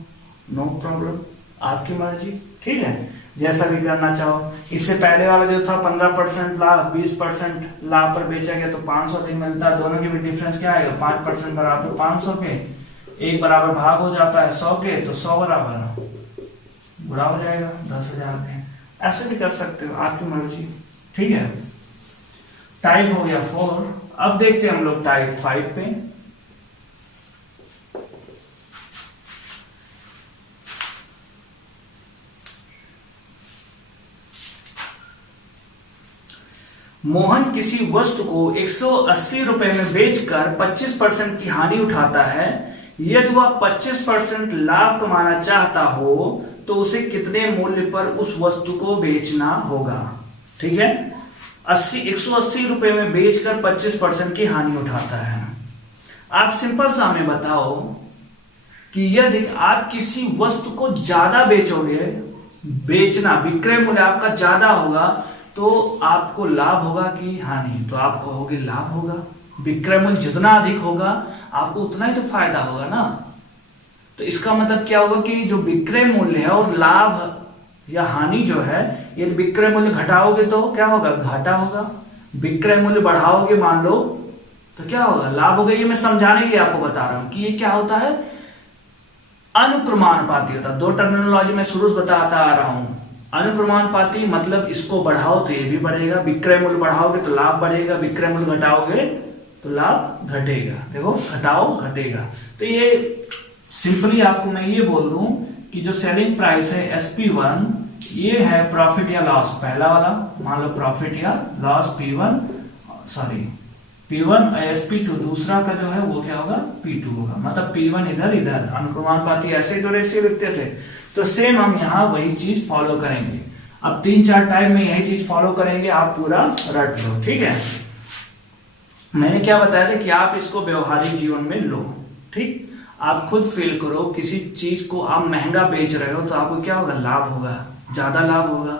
नो प्रॉब्लम, आपकी मर्जी, ठीक है, जैसा भी करना चाहो। इससे पहले वाला जो था 15% लाभ, 20% लाभ पर बेचा गया तो 500 अधिक मिलता है। दोनों के बीच डिफरेंस क्या आएगा? 5% बराबर 500 के, 1 बराबर भाग हो जाता है 100 के, तो 100 बराबर गुणा हो जाएगा 10,000 के। ऐसे भी कर सकते हो, आपकी मर्जी, ठीक है। टाइप हो गया 4। अब देखते हैं हम लोग टाइप 5 पे। मोहन किसी वस्तु को 180 रुपए में बेचकर 25% की हानि उठाता है। यदि वह 25% लाभ कमाना चाहता हो तो उसे कितने मूल्य पर उस वस्तु को बेचना होगा। ठीक है, 180 रुपए में बेचकर 25% की हानि उठाता है। आप सिंपल सा हमें बताओ कि यदि आप किसी वस्तु को ज्यादा बेचोगे, बेचना विक्रय मूल्य आपका ज्यादा होगा तो आपको लाभ होगा कि हानि, तो आप कहोगे लाभ होगा। विक्रय मूल्य जितना अधिक होगा आपको उतना ही तो फायदा होगा ना। तो इसका मतलब क्या होगा कि जो विक्रय मूल्य है और लाभ या हानि जो है, यदि विक्रय मूल्य घटाओगे तो क्या होगा, घाटा होगा। विक्रय मूल्य बढ़ाओगे मान लो तो क्या होगा, लाभ होगा। ये मैं समझाने के लिए आपको बता रहा हूं कि ये क्या होता है, अनुक्रमानुपाती होता है। दो टर्मिनोलॉजी में शुरू से बताता आ रहा हूं। अनुक्रमानुपाती मतलब इसको बढ़ाओ तो ये भी बढ़ेगा, विक्रय मूल्य बढ़ाओगे तो लाभ बढ़ेगा, विक्रय मूल्य घटाओगे तो लाभ घटेगा। देखो, घटाओ घटेगा। तो ये सिंपली आपको मैं ये बोल दूं कि जो सेलिंग प्राइस है SP1, ये है प्रॉफिट या लॉस, पहला वाला मान लो प्रॉफिट या लॉस P1 और SP2 दूसरा का जो है वो क्या होगा, P2 होगा। मतलब P1 इधर इधर, अनुक्रमानुपाती ऐसे तो रेशियो लिखते थे, तो सेम हम यहाँ वही चीज फॉलो करेंगे। अब 3-4 टाइम में यही चीज फॉलो करेंगे, आप पूरा रट लो। ठीक है, मैंने क्या बताया था कि आप इसको व्यवहारिक जीवन में लो। ठीक, आप खुद फील करो, किसी चीज को आप महंगा बेच रहे हो तो आपको क्या होगा, लाभ होगा, ज्यादा लाभ होगा।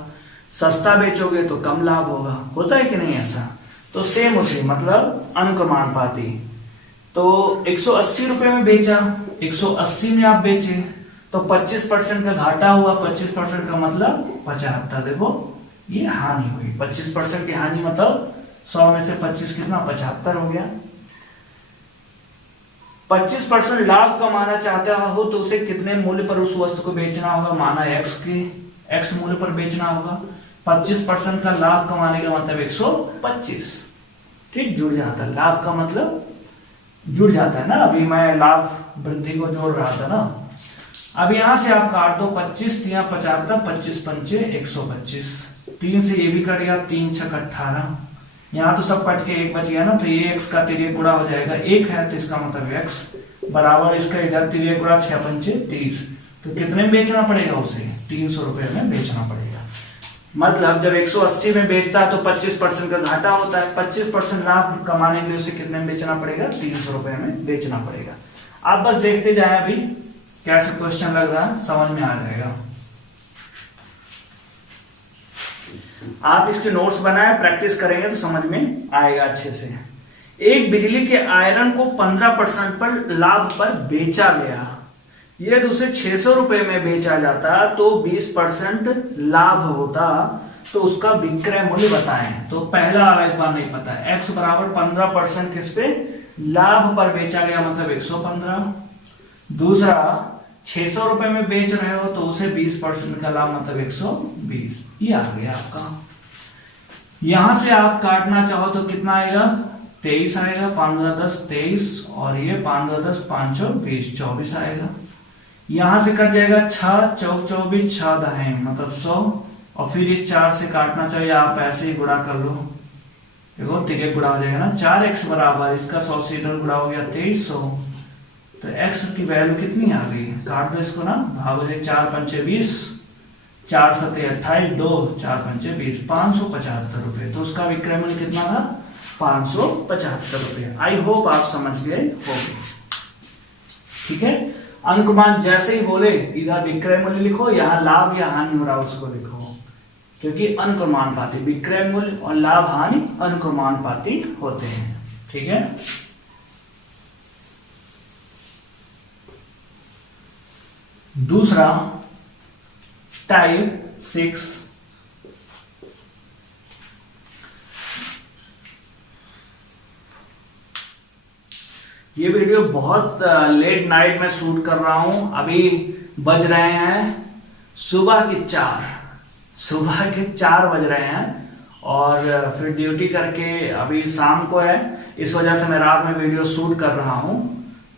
सस्ता बेचोगे तो कम लाभ होगा। होता है कि नहीं ऐसा? तो सेम उसे मतलब अनुक्रमानुपाती। तो 180 रुपए में बेचा, 180 में आप बेचे तो 25% का घाटा हुआ। 25% का मतलब 75। देखो ये हानि हुई, 25% की हानि मतलब 100 में से 25 कितना, 75 हो गया। 25% लाभ कमाना चाहता हो तो उसे कितने मूल्य पर उस वस्तु को बेचना होगा, माना x मूल्य पर बेचना होगा। 25% का लाभ कमाने का मतलब 125। ठीक, जुड़ जाता है, लाभ का मतलब जुड़ जाता है ना। अभी मैं लाभ वृद्धि को जोड़ रहा था ना। अब यहां से आप काट दो, 25 या 75, 25 पंचे 125, 3 से ये भी कट गया, 3 6 18। यहाँ तो सब कट के 1 बच गया ना, तो ये x का तिर्यक गुणा हो जाएगा। 1 है तो इसका मतलब x बराबर इसका इधर तिर्यक गुणा 6 पंचे 30। तो कितने में बेचना पड़ेगा उसे, 300 रुपए में बेचना पड़ेगा। मतलब जब 180 में बेचता है तो 25% का घाटा होता है। 25% लाभ कमाने के लिए उसे कितने में बेचना पड़ेगा, 300 रुपए में बेचना पड़ेगा। आप बस देखते जाए, अभी कैसे क्वेश्चन लग रहा है समझ में आ जाएगा। आप इसके नोट्स बनाए, प्रैक्टिस करेंगे तो समझ में आएगा अच्छे से। एक बिजली के आयरन को 15% पर लाभ पर बेचा गया। यदि उसे 600 रुपए में बेचा जाता तो 20% लाभ होता, तो उसका विक्रय मूल्य बताएं। तो पहला वाला इस बार नहीं पता, x बराबर 15% किस पे, लाभ पर बेचा गया मतलब 115। दूसरा 600 रुपए में बेच रहे हो तो उसे 20% का लाभ मतलब 120। ये आ गया आपका। यहां से आप काटना चाहो तो कितना आएगा, 23 आएगा, 5 10 23, और ये 5 10 5 20 24 आएगा। यहां से कट जाएगा 6 चौक 24, 6 दहें मतलब 100, और फिर इस 4 से काटना चाहिए, आप ऐसे ही गुणा कर लो। देखो तिर्यक गुणा हो जाएगा ना, 4x बराबर इसका 100 से इधर गुणा हो गया 2300। तो x की वैल्यू कितनी आ गई, काट दो इसको ना, भाग 4 पंचे 20, 4 सते 28, 2 4 पंचे 20, 575 रुपए। तो उसका विक्रय मूल्य कितना था, 575 रुपए। आई होप आप समझ गए होंगे। ठीक है, अनुक्रमान जैसे ही बोले इधर विक्रय मूल्य लिखो, यहाँ लाभ या हानि हो रहा उसको लिखो, क्योंकि अनुक्रमानुपाती विक्रय मूल्य और लाभ हानि अनुक्रमानुपाती होते हैं। ठीक है, दूसरा टाइप 6, ये वीडियो बहुत लेट नाइट में शूट कर रहा हूं। अभी बज रहे हैं सुबह के 4 बज रहे हैं, और फिर ड्यूटी करके अभी शाम को है, इस वजह से मैं रात में वीडियो शूट कर रहा हूं।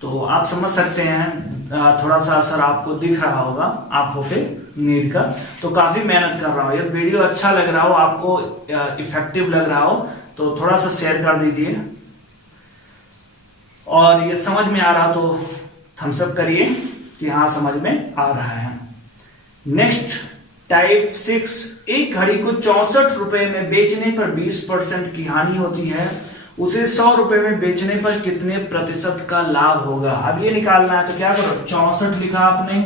तो आप समझ सकते हैं थोड़ा सा असर आपको दिख रहा होगा आंखों पे नींद का। तो काफी मेहनत कर रहा हूँ, ये वीडियो अच्छा लग रहा हो आपको, इफेक्टिव लग रहा हो तो थोड़ा सा शेयर कर दीजिए, और ये समझ में आ रहा तो थम्स अप करिए कि हाँ समझ में आ रहा है। नेक्स्ट टाइप 6, एक घड़ी को 64 रुपए में बेचने पर 20% की हानि होती है, उसे 100 रुपए में बेचने पर कितने प्रतिशत का लाभ होगा। अब ये निकालना है तो क्या करो, 64 लिखा आपने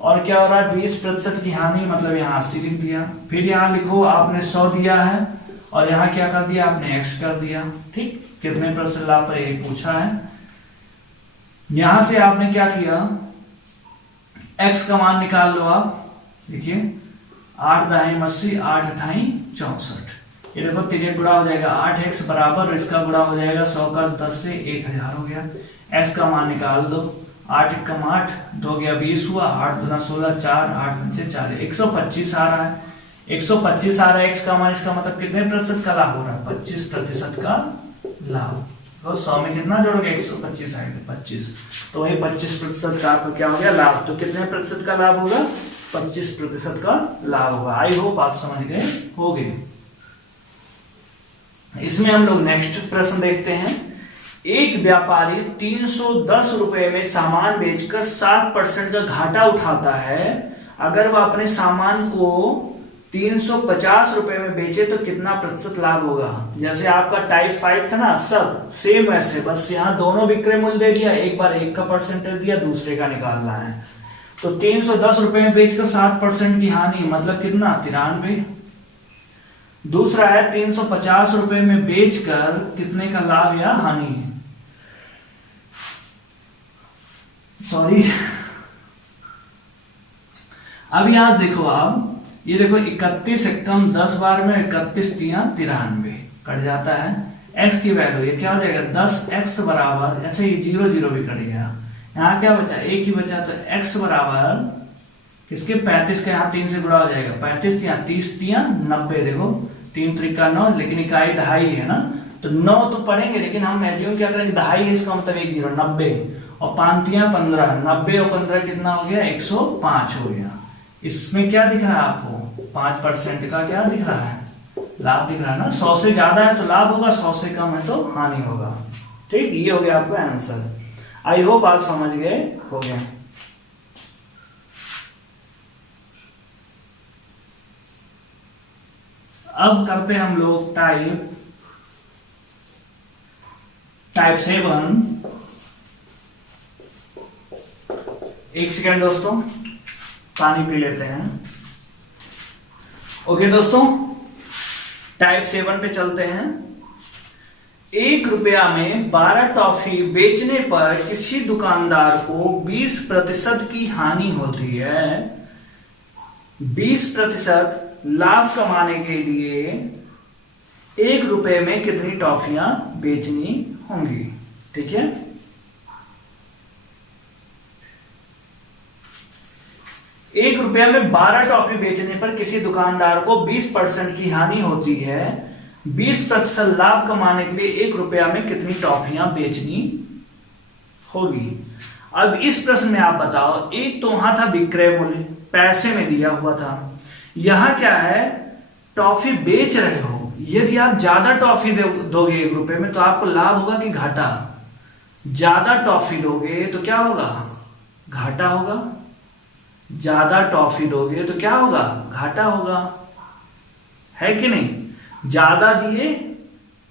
और क्या हो रहा है 20% की हानि, मतलब यहाँ 80 लिख दिया, फिर यहाँ लिखो आपने 100 दिया है और यहाँ क्या कर दिया आपने x कर दिया। ठीक, कितने प्रतिशत लाभ पर यही पूछा है। यहां से आपने क्या किया, x का मान निकाल लो आप, देखिए 8 दाएं 80, 8 अठाई 64, ये देखो तिरक गुणा हो जाएगा 8x बराबर, इसका गुणा हो जाएगा 100 का 10 से 1000 हो गया। x का मान निकाल दो, 8 एकम 8, 2 गया 20 हुआ, 8 दूना 16, 4 8 पंचे 40, 125 आ रहा है, 125 आ रहा है x का मान, इसका मतलब कितने प्रतिशत का लाभ हो रहा है, 25% का लाभ। तो 100 में कितना जोड़ोगे 125 आएगा 25, तो वही 25% का आपको क्या हो गया लाभ। तो कितने प्रतिशत का लाभ होगा, 25% का लाभ होगा। आई होप आप समझ गए होंगे। इसमें हम लोग नेक्स्ट प्रश्न देखते हैं। एक व्यापारी 310 रुपए में सामान बेचकर 60% का घाटा उठाता है, अगर वह अपने सामान को 350 रुपए में बेचे तो कितना प्रतिशत लाभ होगा। जैसे आपका टाइप 5 था ना, सब सेम ऐसे, बस यहाँ दोनों विक्रय मूल्य दे दिया, एक बार एक का परसेंटेज दिया, दूसरे का निकालना है। तो 310 रुपए में बेचकर 60% की हानि, मतलब कितना 93। दूसरा है 350 रुपए में बेचकर कितने का लाभ या हानि, सॉरी। अब यहां देखो आप, ये देखो 31 एकम 10 बार में 31 तिया 93 कट जाता है। x की वैल्यू ये क्या हो जाएगा 10x बराबर, अच्छा ये 0 0 भी कट गया, यहाँ क्या बचा एक ही बचा, तो x बराबर किसके 35 का, यहाँ 3 से गुणा हो जाएगा, 35 तिया 30 तिया 90, देखो 3 त्रिका 9, लेकिन इकाई ढाई है ना, तो 9 तो पढ़ेंगे, लेकिन हम एज्यूम क्या करेंगे ढाई है, इसका मतलब 1 0 90 और 5 तिया 15, 90 और 15 कितना हो गया 105 हो गया। इसमें क्या दिख रहा है आपको 5% का क्या दिख रहा है लाभ दिख रहा है ना। 100 से ज्यादा है तो लाभ होगा, 100 से कम है तो हानि होगा। ठीक, ये हो गया आपका आंसर। आई होप आप समझ गए हो गया। अब करते हैं हम लोग टाइप 7। एक सेकेंड दोस्तों, पानी पी लेते हैं। ओके दोस्तों, टाइप 7 पे चलते हैं। 1 रुपया में 12 टॉफी बेचने पर किसी दुकानदार को 20% की हानि होती है। 20% लाभ कमाने के लिए 1 रुपए में कितनी टॉफियां बेचनी होंगी। ठीक है, एक रुपया में 12 टॉफी बेचने पर किसी दुकानदार को 20% की हानि होती है। 20% लाभ कमाने के लिए 1 रुपया में कितनी टॉफियां बेचनी होगी। अब इस प्रश्न में आप बताओ, एक तो वहां था विक्रय मूल्य पैसे में दिया हुआ था, यहां क्या है टॉफी बेच रहे हो। यदि आप ज्यादा टॉफी दोगे 1 रुपए में तो आपको लाभ होगा कि घाटा। ज्यादा टॉफी दोगे तो क्या होगा घाटा होगा। ज्यादा टॉफी दोगे तो क्या होगा घाटा होगा, है कि नहीं। ज्यादा दिए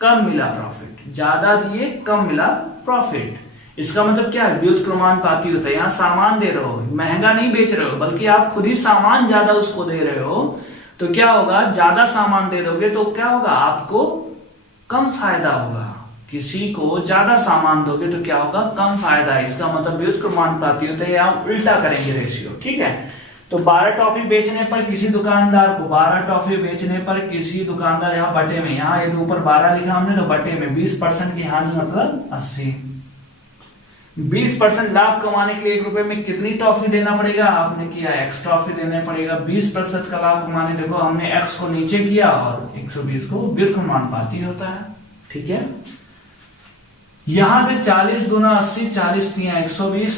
कम मिला प्रॉफिट, ज्यादा दिए कम मिला प्रॉफिट। इसका मतलब क्या है व्युत्क्रमानुपाती होता है। यहां सामान दे रहे हो, महंगा नहीं बेच रहे हो, बल्कि आप खुद ही सामान ज्यादा उसको दे रहे हो, तो क्या होगा ज्यादा सामान दे दोगे तो क्या होगा आपको कम फायदा होगा। किसी को ज्यादा सामान दोगे तो क्या होगा कम फायदा है। इसका मतलब व्युत्क्रमानुपाती होता है, या उल्टा करेंगे रेशियो। ठीक है, तो 12 टॉफी बेचने पर किसी दुकानदार को 12 टॉफी बेचने पर किसी दुकानदार, यहाँ बटे में, यहाँ एक ऊपर 12 लिखा हमने तो बटे में 20% की हानि मतलब 80। 20% लाभ कमाने के लिए 1 रुपए में कितनी टॉफी देना पड़ेगा, आपने किया x टॉफी देने पड़ेगा। 20% का लाभ कमाने, देखो हमने x को नीचे किया और 120 को व्युत्क्रमानुपाती होता है। ठीक है, यहां से 40 दूना 80, 40 तिया 120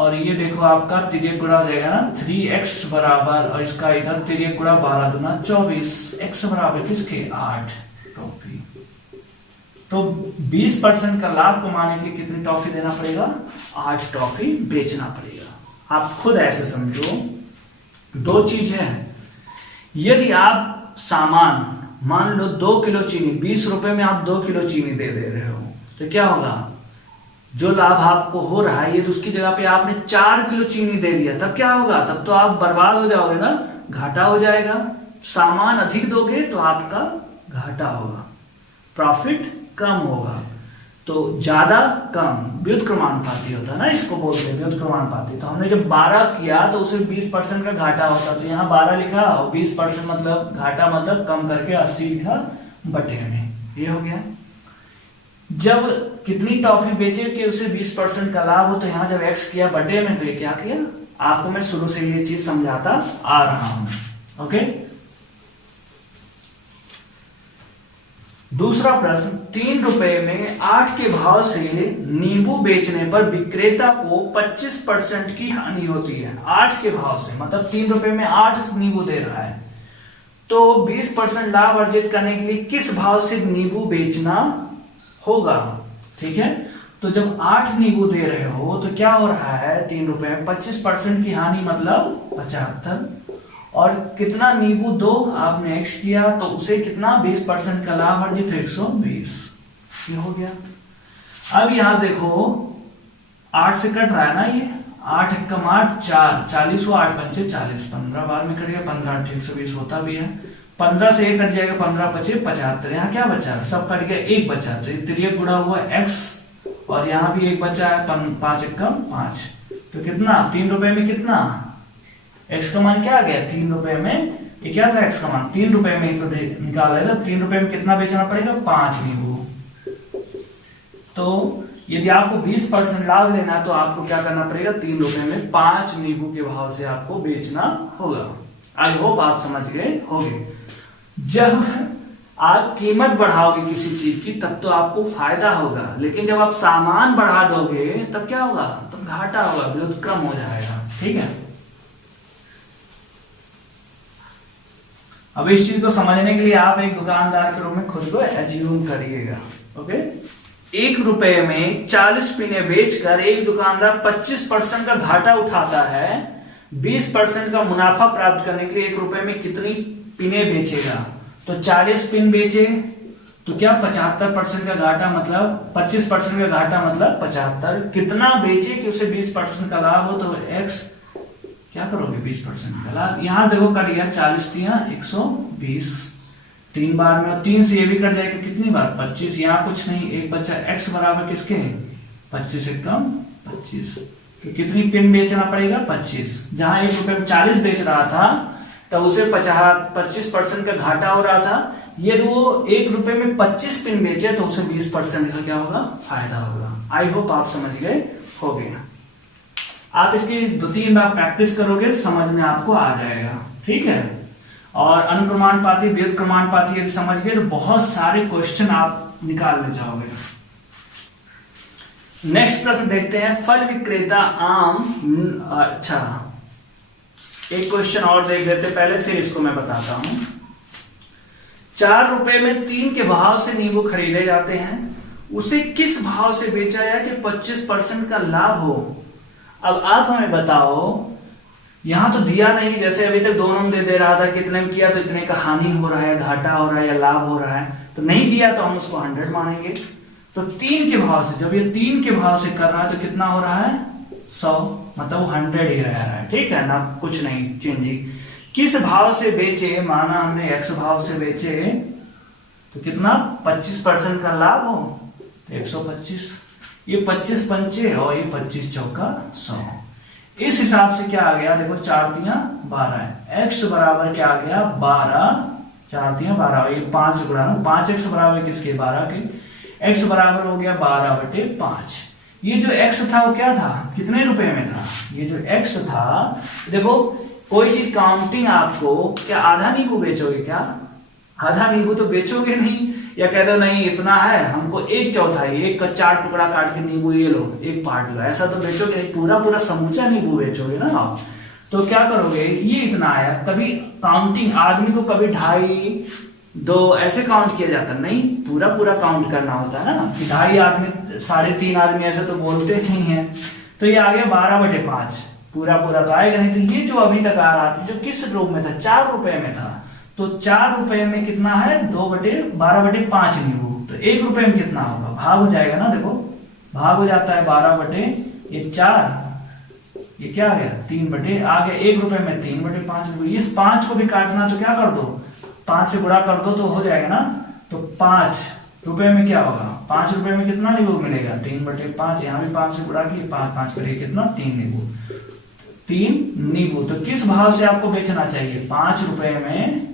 और ये देखो आपका तिर्यक गुणा हो जाएगा ना 3x बराबर, और इसका इधर तिर्यक गुणा 12 दूना 24, x बराबर किसके 8 टॉफी। तो 20% का लाभ कमाने के लिए कितनी टॉफी देना पड़ेगा, 8 टॉफी बेचना पड़ेगा। आप खुद ऐसे समझो, दो चीज है, यदि आप सामान मान लो 2 किलो चीनी, 20 रुपए में आप 2 किलो चीनी दे रहे हो, तो क्या होगा, जो लाभ आपको हो रहा है, ये तो उसकी जगह पे आपने 4 किलो चीनी दे दिया, तब क्या होगा, तब तो आप बर्बाद हो जाओगे ना, घाटा हो जाएगा। सामान अधिक दोगे तो आपका घाटा होगा, प्रॉफिट कम होगा। तो ज्यादा कम व्युत्क्रमानुपाती होता है ना, इसको बोलते हैं व्युत्क्रमानुपाती। तो हमने जब 12 किया तो उसे 20% का घाटा होता, तो यहाँ 12 लिखा और 20% मतलब घाटा, मतलब कम करके 80 लिखा बटे में, ये हो गया। जब कितनी टॉफी बेचे कि उसे 20% का लाभ हो, तो यहाँ जब x किया बटे में, तो ये क्या किया, आपको मैं शुरू से ये चीज समझाता आ रहा हूं। ओके, दूसरा प्रश्न, 3 रुपए में 8 के भाव से नींबू बेचने पर विक्रेता को 25% की हानि होती है। 8 के भाव से मतलब 3 रुपए में 8 नींबू दे रहा है, तो 20% लाभ अर्जित करने के लिए किस भाव से नींबू बेचना होगा। ठीक है, तो जब 8 नींबू दे रहे हो तो क्या हो रहा है, 3 रुपए में 25% की हानि मतलब 75, और कितना नींबू दो आपने x किया, तो उसे कितना 20% का लाभ अर्जित 120, ये हो गया। अब यहां देखो 8 से कट रहा है ना, ये 8 एकम 8 4 40 हुआ, 8 पंचे 40, 15 बार में कट गया, 15 8 120 होता भी है। 15 से 1 कट जाएगा, 15 पचे 75, यहाँ क्या बचा, सब कट गया, 1 बचा, तो तिर्यक गुणा हुआ x, और यहाँ भी 1 बचा है, 5 एकम 5, तो कितना 3 रुपए में कितना, x का मान क्या आ गया, 3 रुपए में, ये क्या था x का मान 3 रुपए में, तो निकाल लेगा, 3 रुपए में कितना बेचना पड़ेगा, 5 नींबू। तो यदि आपको 20% लाभ लेना है तो आपको क्या करना पड़ेगा, 3 रुपए में 5 नींबू के भाव से आपको बेचना होगा। आई होप आप समझ गए होंगे। जब आप कीमत बढ़ाओगे किसी चीज की तब तो आपको फायदा होगा, लेकिन जब आप सामान बढ़ा दोगे तब क्या होगा, तो घाटा होगा, व्युत्क्रम हो जाएगा। ठीक है, अब इस चीज को समझने के लिए आप एक दुकानदार के रूप में खुद को एज्यूम करिएगा। ओके, 1 रुपए में 40 पिने बेचकर एक दुकानदार 25% का घाटा उठाता है। 20% का मुनाफा प्राप्त करने के लिए 1 रुपए में कितनी पिने बेचेगा, तो 40 पिन बेचे तो क्या 75% का घाटा, मतलब 25% का घाटा मतलब 75, कितना बेचे कि उसे 20% का लाभ हो, तो x क्या करोगे 20% का लाभ। यहां देखो कट गया, 40 दिया 120, 3 बार में, 3 से ये भी कट जाएगा, कितनी बार 25, यहाँ कुछ नहीं, 1 बचा, x बराबर किसके 25 से कम 25, तो कितनी पिन बेचना पड़ेगा 25। जहां 1 रुपए में 40 बेच रहा था तब उसे 25% का घाटा हो रहा था, यदि वो 1 रुपए में 25 पिन बेचे तो उसे 20% का क्या होगा, फायदा होगा। आई होप आप समझ गए होगे। आप इसकी 2-3 बार प्रैक्टिस करोगे, समझ में आपको आ जाएगा। ठीक है, और अनुप्रमाणपाती व्युत्क्रमानुपाती यदि समझ गए तो बहुत सारे क्वेश्चन आप निकाल ले जाओगे। नेक्स्ट प्रश्न देखते हैं, फल विक्रेता आम, अच्छा एक क्वेश्चन और देख लेते पहले, फिर इसको मैं बताता हूं। 4 रुपए में 3 के भाव से नींबू खरीदे जाते हैं, उसे किस भाव से बेचा जाए कि 25% का लाभ हो। अब आप हमें बताओ, यहां तो दिया नहीं, जैसे अभी तक दोनों में दे रहा था, कितने में किया तो इतने का हानि हो रहा है, घाटा हो रहा है या लाभ हो रहा है, तो नहीं दिया तो हम उसको 100 मानेंगे। तो 3 के भाव से, जब ये 3 के भाव से कर रहा है तो कितना हो रहा है 100, मतलब वो 100 ही रह रहा है। ठीक है ना, कुछ नहीं चेंजिंग। किस भाव से बेचे, माना हमने x भाव से बेचे तो कितना 25% का लाभ हो, तो 125, ये 25 पंचे और ये 25 चौका 100। इस हिसाब से क्या आ गया, देखो 4 दिया 12 है, x बराबर क्या आ गया 12, 4 दिया 12, ये 5 से गुणा, 5x बराबर किसके 12 के, x बराबर हो गया 12/5। ये जो x था वो क्या था, कितने रुपए में था, ये जो x था, देखो कोई चीज काउंटिंग आपको, क्या आधा नींबू बेचोगे क्या, आधा नींबू तो बेचोगे नहीं, या कह दो नहीं इतना है हमको एक चौथाई, एक का 4 टुकड़ा काट के नींबू ये लो, एक पार्ट लो, ऐसा तो बेचोगे नहीं, पूरा पूरा समूचा नींबू बेचोगे ना आप। तो क्या करोगे, ये इतना आया, कभी काउंटिंग आदमी को कभी 2.5 2 ऐसे काउंट किया जाता नहीं, पूरा पूरा काउंट करना होता है ना, कि 2.5 आदमी 3.5 आदमी ऐसे तो बोलते नहीं है। तो ये आ गया 12/5, पूरा पूरा तो आएगा नहीं। तो ये जो अभी तक आ रहा था जो किस रूप में था, 4 रुपए में था, तो 4 रुपए में कितना है, 12/5 नींबू, तो 1 रुपए में कितना होगा, भाग हो जाएगा ना, देखो भाग हो जाता है, 12/4, ये क्या आ गया 3 आ गया, 1 रुपए में 3/5 नींबू। इस 5 को भी काटना तो क्या कर दो, 5 से गुणा कर दो तो हो जाएगा ना। तो 5 रुपए में क्या होगा, 5 रुपए में कितना नींबू मिलेगा, 3/5, यहाँ भी 5 से गुणा किए, 5 पर कितना 3 नींबू, 3 नींबू। तो किस भाव से आपको बेचना चाहिए, 5 रुपए में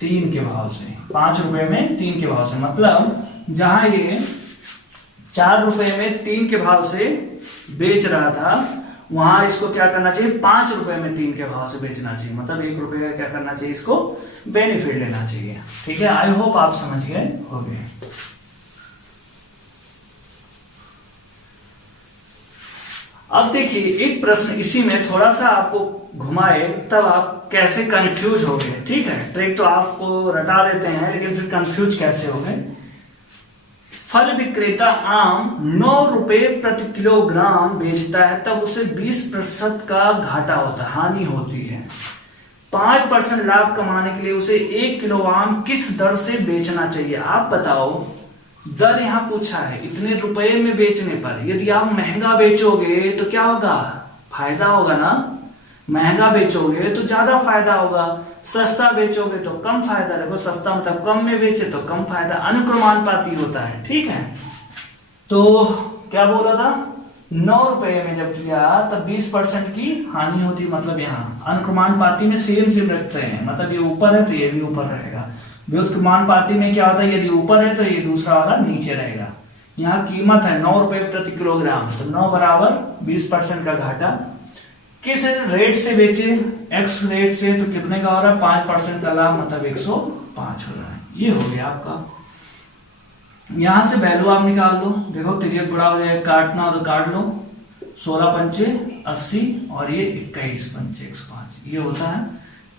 3 के भाव से, 5 रुपए में 3 के भाव से, मतलब जहां ये 4 रुपए में 3 के भाव से बेच रहा था, वहां इसको क्या करना चाहिए, 5 रुपए में 3 के भाव से बेचना चाहिए, मतलब 1 रुपए का क्या करना चाहिए, इसको बेनिफिट लेना चाहिए। ठीक है, आई होप आप समझ गए होंगे। अब देखिए एक प्रश्न इसी में थोड़ा सा आपको घुमाए तब आप कैसे कंफ्यूज हो गए। ठीक है, ट्रिक तो आपको रटा देते हैं लेकिन फिर कंफ्यूज कैसे हो गए। फल विक्रेता आम 9 रुपए प्रति किलोग्राम बेचता है, तब उसे 20% का घाटा होता है, हानि होती है। 5% लाभ कमाने के लिए उसे 1 किलो आम किस दर से बेचना चाहिए, आप बताओ। दर यहां पूछा है, इतने रुपए में बेचने पर। यदि आप महंगा बेचोगे तो क्या होगा, फायदा होगा ना, महंगा बेचोगे तो ज्यादा फायदा होगा, सस्ता बेचोगे तो कम फायदा। देखो सस्ता मतलब कम में बेचे तो कम फायदा, अनुक्रमानुपाती होता है। ठीक है, तो क्या बोला था, 9 रुपए में जब किया तब 20% की हानि होती, मतलब यहाँ अनुक्रमानुपाती में सेम रखते हैं, मतलब ये ऊपर है तो ये भी ऊपर रहेगा। व्युत्क्रमानुपाती में क्या होता है, यदि ऊपर है तो ये दूसरा वाला नीचे रहेगा। यहाँ कीमत है 9 रुपए प्रति किलोग्राम, तो 9 बराबर 20% का घाटा। किस रेट से बेचे, एक्स रेट से, तो कितने का हो रहा है, 5% का लाभ, मतलब 105 हो रहा है। ये हो गया आपका। यहां से वैल्यू आप निकाल दो, देखो तिर्यक गुणा हो जाए, काटना हो तो काट लो, 16 पंचे 80 और ये 21 पंचे 105, ये होता है।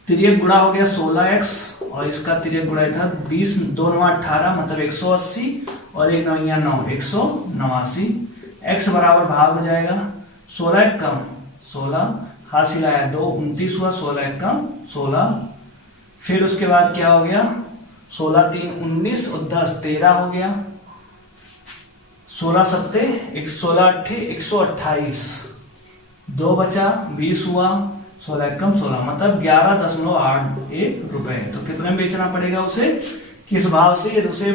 तिर्यक गुणा हो गया 16x और इसका तिर्यक गुणा था 20, 2 9 18, मतलब 180 और 1 9 9 189। x बराबर भाग हो जाएगा, 16 एक कम 16, हासिल आया 2, 29 हुआ, 16 एक कम 16। फिर उसके बाद क्या हो गया, 16 3 19 और 10 13 हो गया, 16 सत्ते 16 अट्ठे 128, 2 बचा 20 हुआ, 16 कम 16, मतलब 11.81 रुपए। तो कितने में बेचना पड़ेगा उसे, किस भाव से, यदि उसे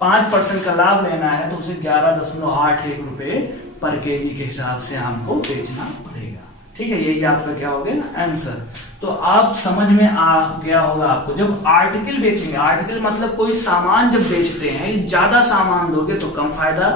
5% का लाभ लेना है तो उसे 11.81 रुपए पर केजी के हिसाब से हमको बेचना पड़ेगा। ठीक है, यही आपका क्या हो गया आंसर। तो आप समझ में आ गया होगा आपको। जब आर्टिकल बेचेंगे, आर्टिकल मतलब कोई सामान जब बेचते हैं, ज्यादा सामान लोगे तो कम फायदा,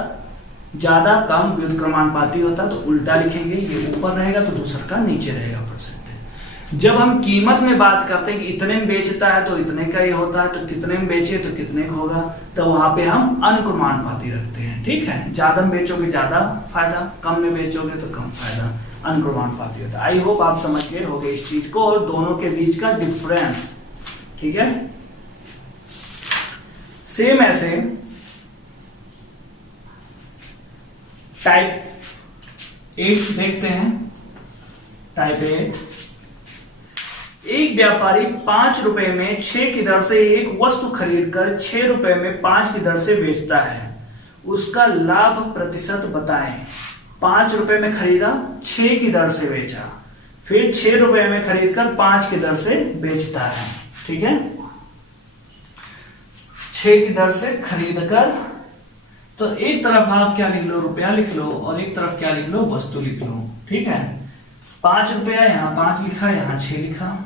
ज्यादा कम व्युत्क्रमानुपाती होता तो उल्टा लिखेंगे, ये ऊपर रहेगा तो दूसरा का नीचे रहेगा परसेंटेज। जब हम कीमत में बात करते हैं कि इतने में बेचता है तो इतने का ये होता है, तो कितने में बेचे तो कितने का होगा, तो वहां पे हम अनुक्रमानुपाती रखते हैं। ठीक है, ज्यादा में बेचोगे ज्यादा फायदा, कम में बेचोगे तो कम फायदा, अनुक्रमानुपाती होता है। आई होप आप समझ गए होंगे इस चीज को और दोनों के बीच का डिफरेंस। ठीक है, सेम ऐसे टाइप 8 देखते हैं। टाइप 8, एक व्यापारी 5 रुपए में 6 की दर से एक वस्तु खरीदकर 6 रुपए में 5 की दर से बेचता है, उसका लाभ प्रतिशत बताएं। 5 रुपए में खरीदा, 6 की दर से बेचा, फिर 6 रुपए में खरीदकर 5 की दर से बेचता है। ठीक है, 6 की दर से खरीदकर, तो एक तरफ आप क्या लिख लो, रुपया लिख लो, और एक तरफ क्या लिख लो, वस्तु लिख लो। ठीक है, 5 रुपया, यहाँ 5 लिखा, यहाँ 6 लिखा,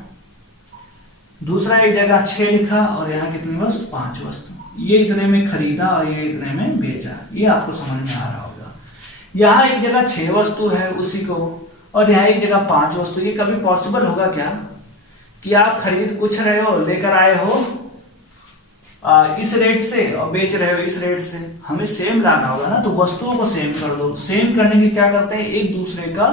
दूसरा एक जगह 6 लिखा और यहाँ कितनी वस्तु, 5 वस्तु। ये इतने में खरीदा और ये इतने में बेचा, ये आपको समझ में आ रहा होगा। यहाँ एक जगह 6 वस्तु है उसी को, और यहाँ एक जगह 5 वस्तु। ये कभी पॉसिबल होगा क्या कि आप खरीद कुछ रहे हो, लेकर आए हो इस रेट से और बेच रहे हो इस रेट से, हमें सेम लाना होगा ना, तो वस्तुओं को सेम कर दो। सेम करने के लिए क्या करते हैं, एक दूसरे का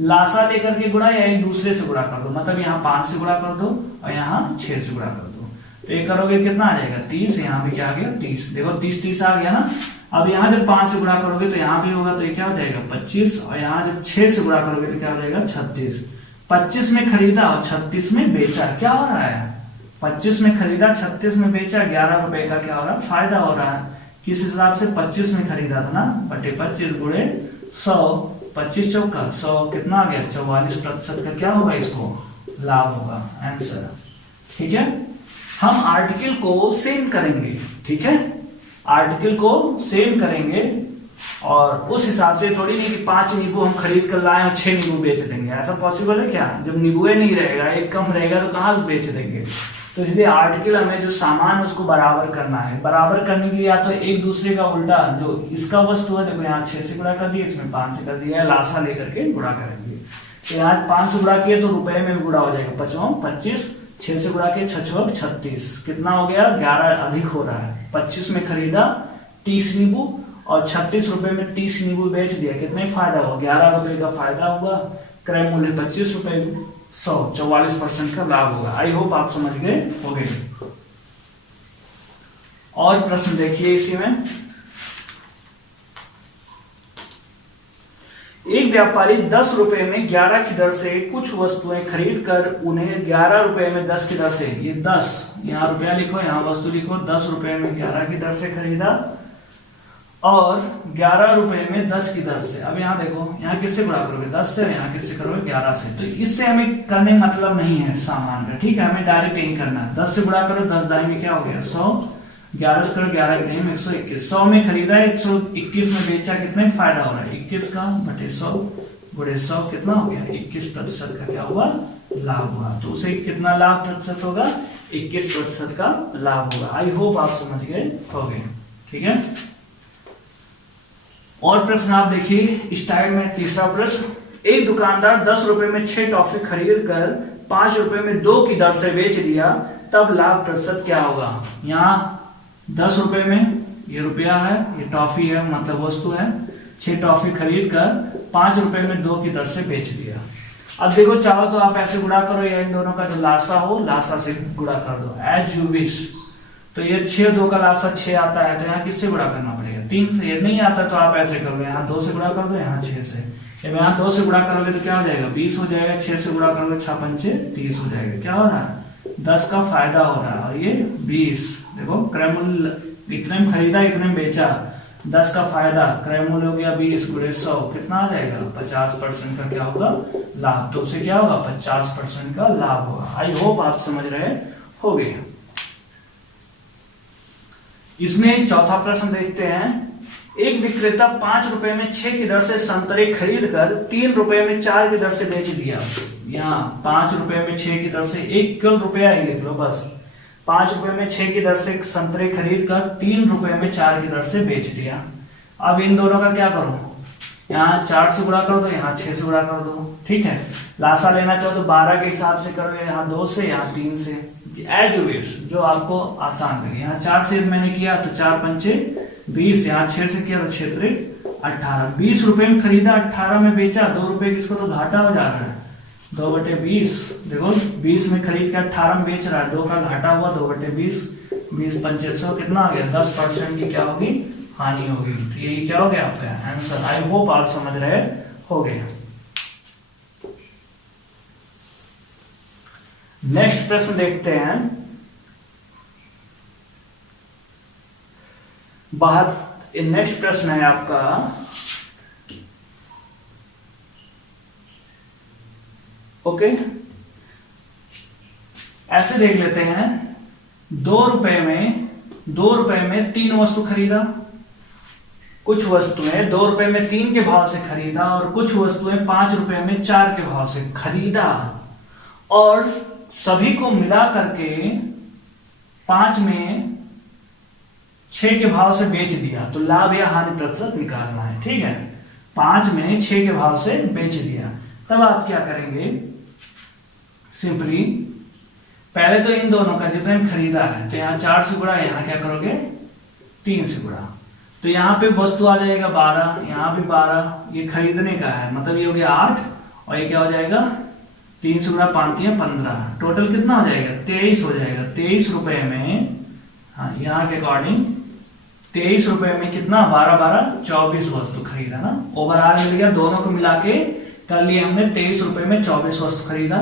लासा लेकर के गुणा या एक दूसरे से गुणा कर दो। मतलब यहाँ 5 से गुणा कर दो और यहाँ 6 से गुणा कर दो, तो ये करोगे कितना आ जाएगा 30, यहाँ पे क्या आ गया 30। देखो 30 आ गया ना। अब यहाँ जब 5 से गुणा करोगे तो यहाँ भी होगा, तो ये क्या हो जाएगा 25, और यहाँ जब 6 से गुणा करोगे तो क्या हो जाएगा 36। 25 में खरीदा और 36 में बेचा, क्या हो रहा है 25 में खरीदा 36 में बेचा, 11 रुपए का क्या हो रहा है फायदा हो रहा है। किस हिसाब से 25 में खरीदा था ना, बटे 25 गुणे 100, 25 चौका 100 कितना आ गया 44% का क्या होगा इसको लाभ होगा, आंसर। ठीक है, हम आर्टिकल को सेम करेंगे। ठीक है, आर्टिकल को सेम करेंगे और उस हिसाब से थोड़ी नहीं कि 5 नींबू हम खरीद कर लाए और 6 नींबू बेच देंगे, ऐसा पॉसिबल है क्या। जब नींबू नहीं रहेगा, एक कम रहेगा तो कहाँ बेच देंगे। तो इसलिए आर्टिकल हमें जो सामान है उसको बराबर करना है। बराबर करने के लिए या तो एक दूसरे का उल्टा, जो इसका वस्तु है देखो यहाँ 6 से गुणा कर दिया, इसमें 5 से कर दिया, लासा लेकर के गुणा करेंगे। तो यहाँ 5 से गुणा किए तो रुपए में भी गुणा हो जाएगा, 5 25, 6 से गुणा किए 6 36, कितना हो गया 11 अधिक हो रहा है। 25 में खरीदा 30 नींबू और 36 रुपए में 30 नींबू बेच दिया, कितने फायदा हुआ 11 रुपए का फायदा हुआ। क्रय मूल्य 25 रुपए, 100 44% का लाभ होगा। आई होप आप समझ गए होंगे। और प्रश्न देखिए इसी में, एक व्यापारी 10 रुपए में 11 की दर से कुछ वस्तुएं खरीद कर उन्हें 11 रुपए में 10 की दर से, ये 10 यहाँ रुपया लिखो यहाँ वस्तु लिखो, 10 रुपए में 11 की दर से खरीदा और 11 रुपए में 10 की दर से। अब यहाँ देखो यहाँ किससे गुणा करोगे 10 से, यहाँ किससे करोगे 11 से। तो इससे हमें करने मतलब नहीं है सामान का, ठीक है, हमें डायरेक्ट यही करना है। 10 से गुणा करो, 10 दाई में क्या हो गया 100, 11 से करो 11 के में 121, 100 में खरीदा 121 में बेचा, कितने फायदा हो रहा है 21 का बटे 100 गुणे 100 कितना हो गया 21% का क्या हुआ लाभ हुआ। तो उसे कितना लाभ प्रतिशत होगा 21% का लाभ होगा। आई होप आप समझ गए होंगे। ठीक है, और प्रश्न आप देखिए स्टाइल में। तीसरा प्रश्न, एक दुकानदार 10 रुपए में 6 टॉफी खरीद कर 5 रुपए में 2 की दर से बेच दिया, तब लाभ प्रतिशत क्या होगा। यहाँ 10 रुपए में ये रुपया है, ये टॉफी है मतलब वस्तु है, 6 टॉफी खरीद कर 5 रुपए में 2 की दर से बेच दिया। अब देखो चाहो तो आप ऐसे गुणा करो या इन दोनों का जो लासा हो लासा से गुणा कर दो एज यू विश। तो ये 6 2 का लासा 6 आता है, तो यहाँ किससे गुणा करना पड़ेगा 3 से। ये नहीं आता तो आप ऐसे करोगे, यहाँ 2 से गुणा कर दो, यहाँ 6 से। यहाँ 2 से गुणा करोगे तो क्या हो जाएगा 20 हो जाएगा, 6 से गुणा करोगे 6 पंचे 30 हो जाएगा। क्या हो रहा है 10 का फायदा हो रहा है और ये 20। देखो क्रय मूल्य इतने में खरीदा इतने में बेचा, 10 का फायदा, क्रय मूल्य हो गया 20 गुणे 100 कितना आ जाएगा 50% का क्या होगा लाभ। तो उसे क्या होगा 50% का लाभ होगा। आई होप आप समझ रहे होंगे। इसमें चौथा प्रश्न देखते हैं, एक विक्रेता 5 रुपए में 6 की दर से संतरे खरीद कर 3 रुपए में 4 की दर से बेच दिया। यहाँ 5 रुपए में 6 की दर से, एक केवल रुपया ही लिख लो बस, 5 रुपए में 6 की दर से संतरे खरीद कर 3 रुपए में 4 की दर से बेच दिया। अब इन दोनों का क्या करो, यहाँ 4 से गुणा कर दो, यहाँ 6 से गुणा कर दो। ठीक है, लासा लेना चाहो तो 12 के हिसाब से करो, यहाँ 2 से यहाँ 3 से, एज यू विश जो आपको आसान लगे। यहाँ 4 से मैंने किया तो 4 पंचे 20, यहाँ 6 से किया तो 6 3 18। 20 रुपए में खरीदा 18 में बेचा, 2 रुपए किसको तो घाटा हो जा रहा है 2/20। देखो 20 में खरीद के 18 में बेच रहा है, 2 का घाटा हुआ 2/20, 20 पंचे 100 कितना आ गया 10% की क्या होगी हानि होगी। तो यही क्या हो गया आपका आंसर। आई होप आप समझ रहे हो गए। नेक्स्ट प्रश्न देखते हैं, नेक्स्ट प्रश्न है आपका ओके। ऐसे देख लेते हैं, 2 रुपए में 3 वस्तु खरीदा, कुछ वस्तुएं 2 रुपए में 3 के भाव से खरीदा और कुछ वस्तुएं 5 रुपए में 4 के भाव से खरीदा और सभी को मिला करके 5 में 6 के भाव से बेच दिया। तो लाभ या हानि प्रतिशत निकालना है। ठीक है, 5 में 6 के भाव से बेच दिया, तब आप क्या करेंगे, सिंपली पहले तो इन दोनों का जितना भी खरीदा है तो यहाँ 4 से गुणा, यहाँ क्या करोगे 3 से गुणा, तो यहाँ पे वस्तु आ जाएगा 12, यहाँ भी 12, ये खरीदने का है मतलब ये हो गया 8 और ये क्या हो जाएगा 3 से गुणा 5 या 15, टोटल कितना हो जाएगा 23 हो जाएगा। 23 रुपए में, हाँ यहाँ के अकॉर्डिंग 23 रुपए में कितना 12 12 24 वस्तु खरीदा ना, ओवरऑल मिल गया। दोनों को मिला के कर लिए हमने 23 रुपए में 24 वस्तु खरीदा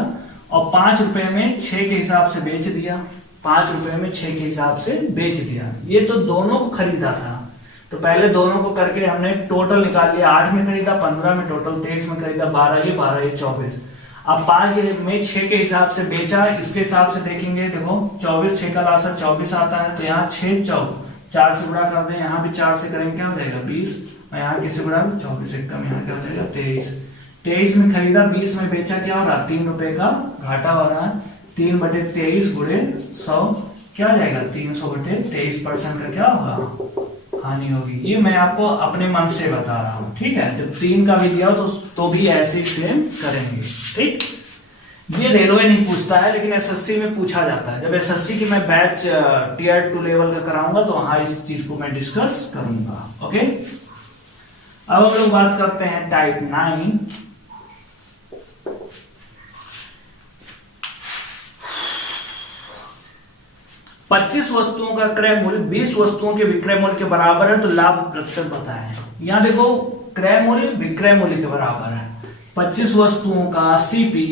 और 5 रुपए में 6 के हिसाब से बेच दिया, 5 रुपए में 6 के हिसाब से बेच दिया। ये तो दोनों को खरीदा था, तो पहले दोनों को करके हमने टोटल निकाल लिया, 8 में खरीदा, 15 में टोटल, 23 में खरीदा, 12 ये 24। अब 5 में 6 के हिसाब से बेचा, इसके हिसाब से देखेंगे, देखो 24 6 का लासा 24 आता है, तो यहाँ 6 4 से गुणा कर दें, यहाँ भी 4 से करेंगे क्या हो जाएगा 20, और यहाँ किससे गुणा 24 एकदम, यहाँ क्या हो जाएगा 23। 23 में खरीदा, 20 में बेचा, क्या हो रहा है 3 रुपए का घाटा हो रहा है। 3/23 गुणे 100 क्या आ जाएगा 300/23% का क्या होगा हानि होगी। ये मैं आपको अपने मन से बता रहा हूँ, ठीक है। जब 3 का भी दिया हो तो भी ऐसे ही सेम करेंगे, ठीक। ये रेलवे नहीं पूछता है लेकिन एसएससी में पूछा जाता है। जब एसएससी की मैं बैच टियर 2 लेवल का कराऊंगा तो वहां इस चीज को मैं डिस्कस करूंगा, ओके। अब हम लोग बात करते हैं टाइप 9। पच्चीस वस्तुओं का क्रय मूल्य 20 वस्तुओं के विक्रय मूल्य के बराबर है तो लाभ प्रतिशत बताएं। यहां देखो क्रय मूल्य विक्रय मूल्य के बराबर है। 25 वस्तुओं का सीपी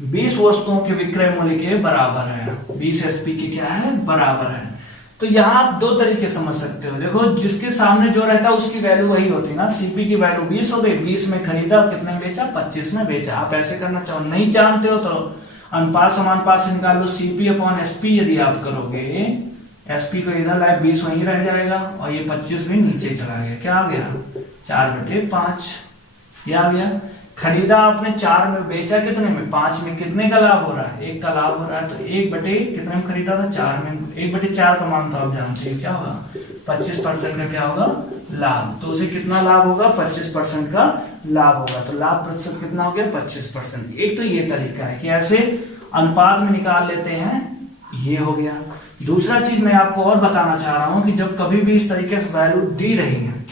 20 वस्तुओं के विक्रय मूल्य के बराबर है, 20 एसपी के क्या है बराबर है। तो यहां आप दो तरीके समझ सकते हो। देखो जिसके सामने जो रहता है उसकी वैल्यू वही होती है ना, सीपी की वैल्यू 20 हो गई, 20 में खरीदा कितने में बेचा 25 में बेचा। आप ऐसे करना चाहो, नहीं जानते हो तो अनुपात समानुपात से निकाल लो, सीपी अपॉन एसपी यदि आप करोगे, एसपी को इधर लाए 20 वहीं रह जाएगा और ये 25 भी नीचे चला गया, क्या आ गया 4/5 ये आ गया। खरीदा आपने 4 में, बेचा कितने में 5 में, कितने का लाभ हो रहा है 1 का लाभ हो रहा है। तो 1/, कितने में खरीदा था 4 में, 1/4 का मान तो आप जानते हैं क्या होगा 25% का क्या होगा लाभ। तो उसे कितना लाभ होगा 25% का लाभ होगा। तो लाभ प्रतिशत कितना हो गया 25%। एक तो ये तरीका है कि ऐसे अनुपात में निकाल लेते हैं, ये हो गया। दूसरा चीज मैं आपको और बताना चाह रहा हूं कि जब कभी भी इस तरीके से वैल्यू दी रही है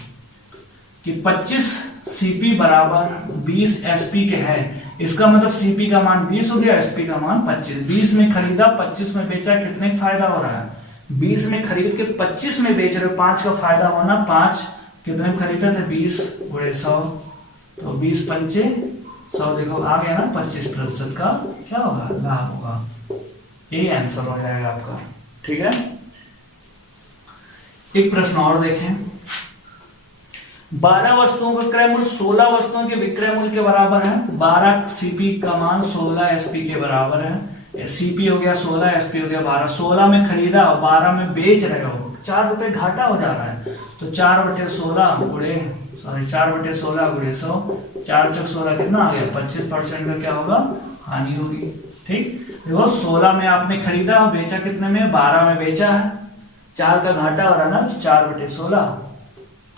कि 25 सीपी बराबर 20 एसपी के है, इसका मतलब सीपी का मान 20 हो गया, एसपी का मान 25। 20 में खरीदा 25 में बेचा, कितने का फायदा हो रहा है 20 में खरीद के 25 में बेच रहे हो, 5 का फायदा होना। 5 कितने में खरीदा थे 20 गुणे 100, तो 20 पंचे 100, देखो आ गया ना 25% का क्या होगा लाभ होगा। ये आंसर हो जाएगा आपका, ठीक है। एक प्रश्न और देखें, 12 वस्तुओं का क्रय मूल्य 16 वस्तुओं के विक्रय मूल्य के बराबर है। 12 सीपी का मान 16 एसपी के बराबर है। सीपी हो गया 16, एसपी हो गया 12। 16 में खरीदा और 12 में बेच रहे हो, 4 रुपए घाटा हो जा रहा है। तो 4/16 गुणे 4/16 गुणे 100, 4 × 16 कितना आ गया 25% का क्या होगा हानि होगी, ठीक। देखो 16 में आपने खरीदा और बेचा कितने में 12 में बेचा है, 4 का घाटा हो रहा है ना 4/16।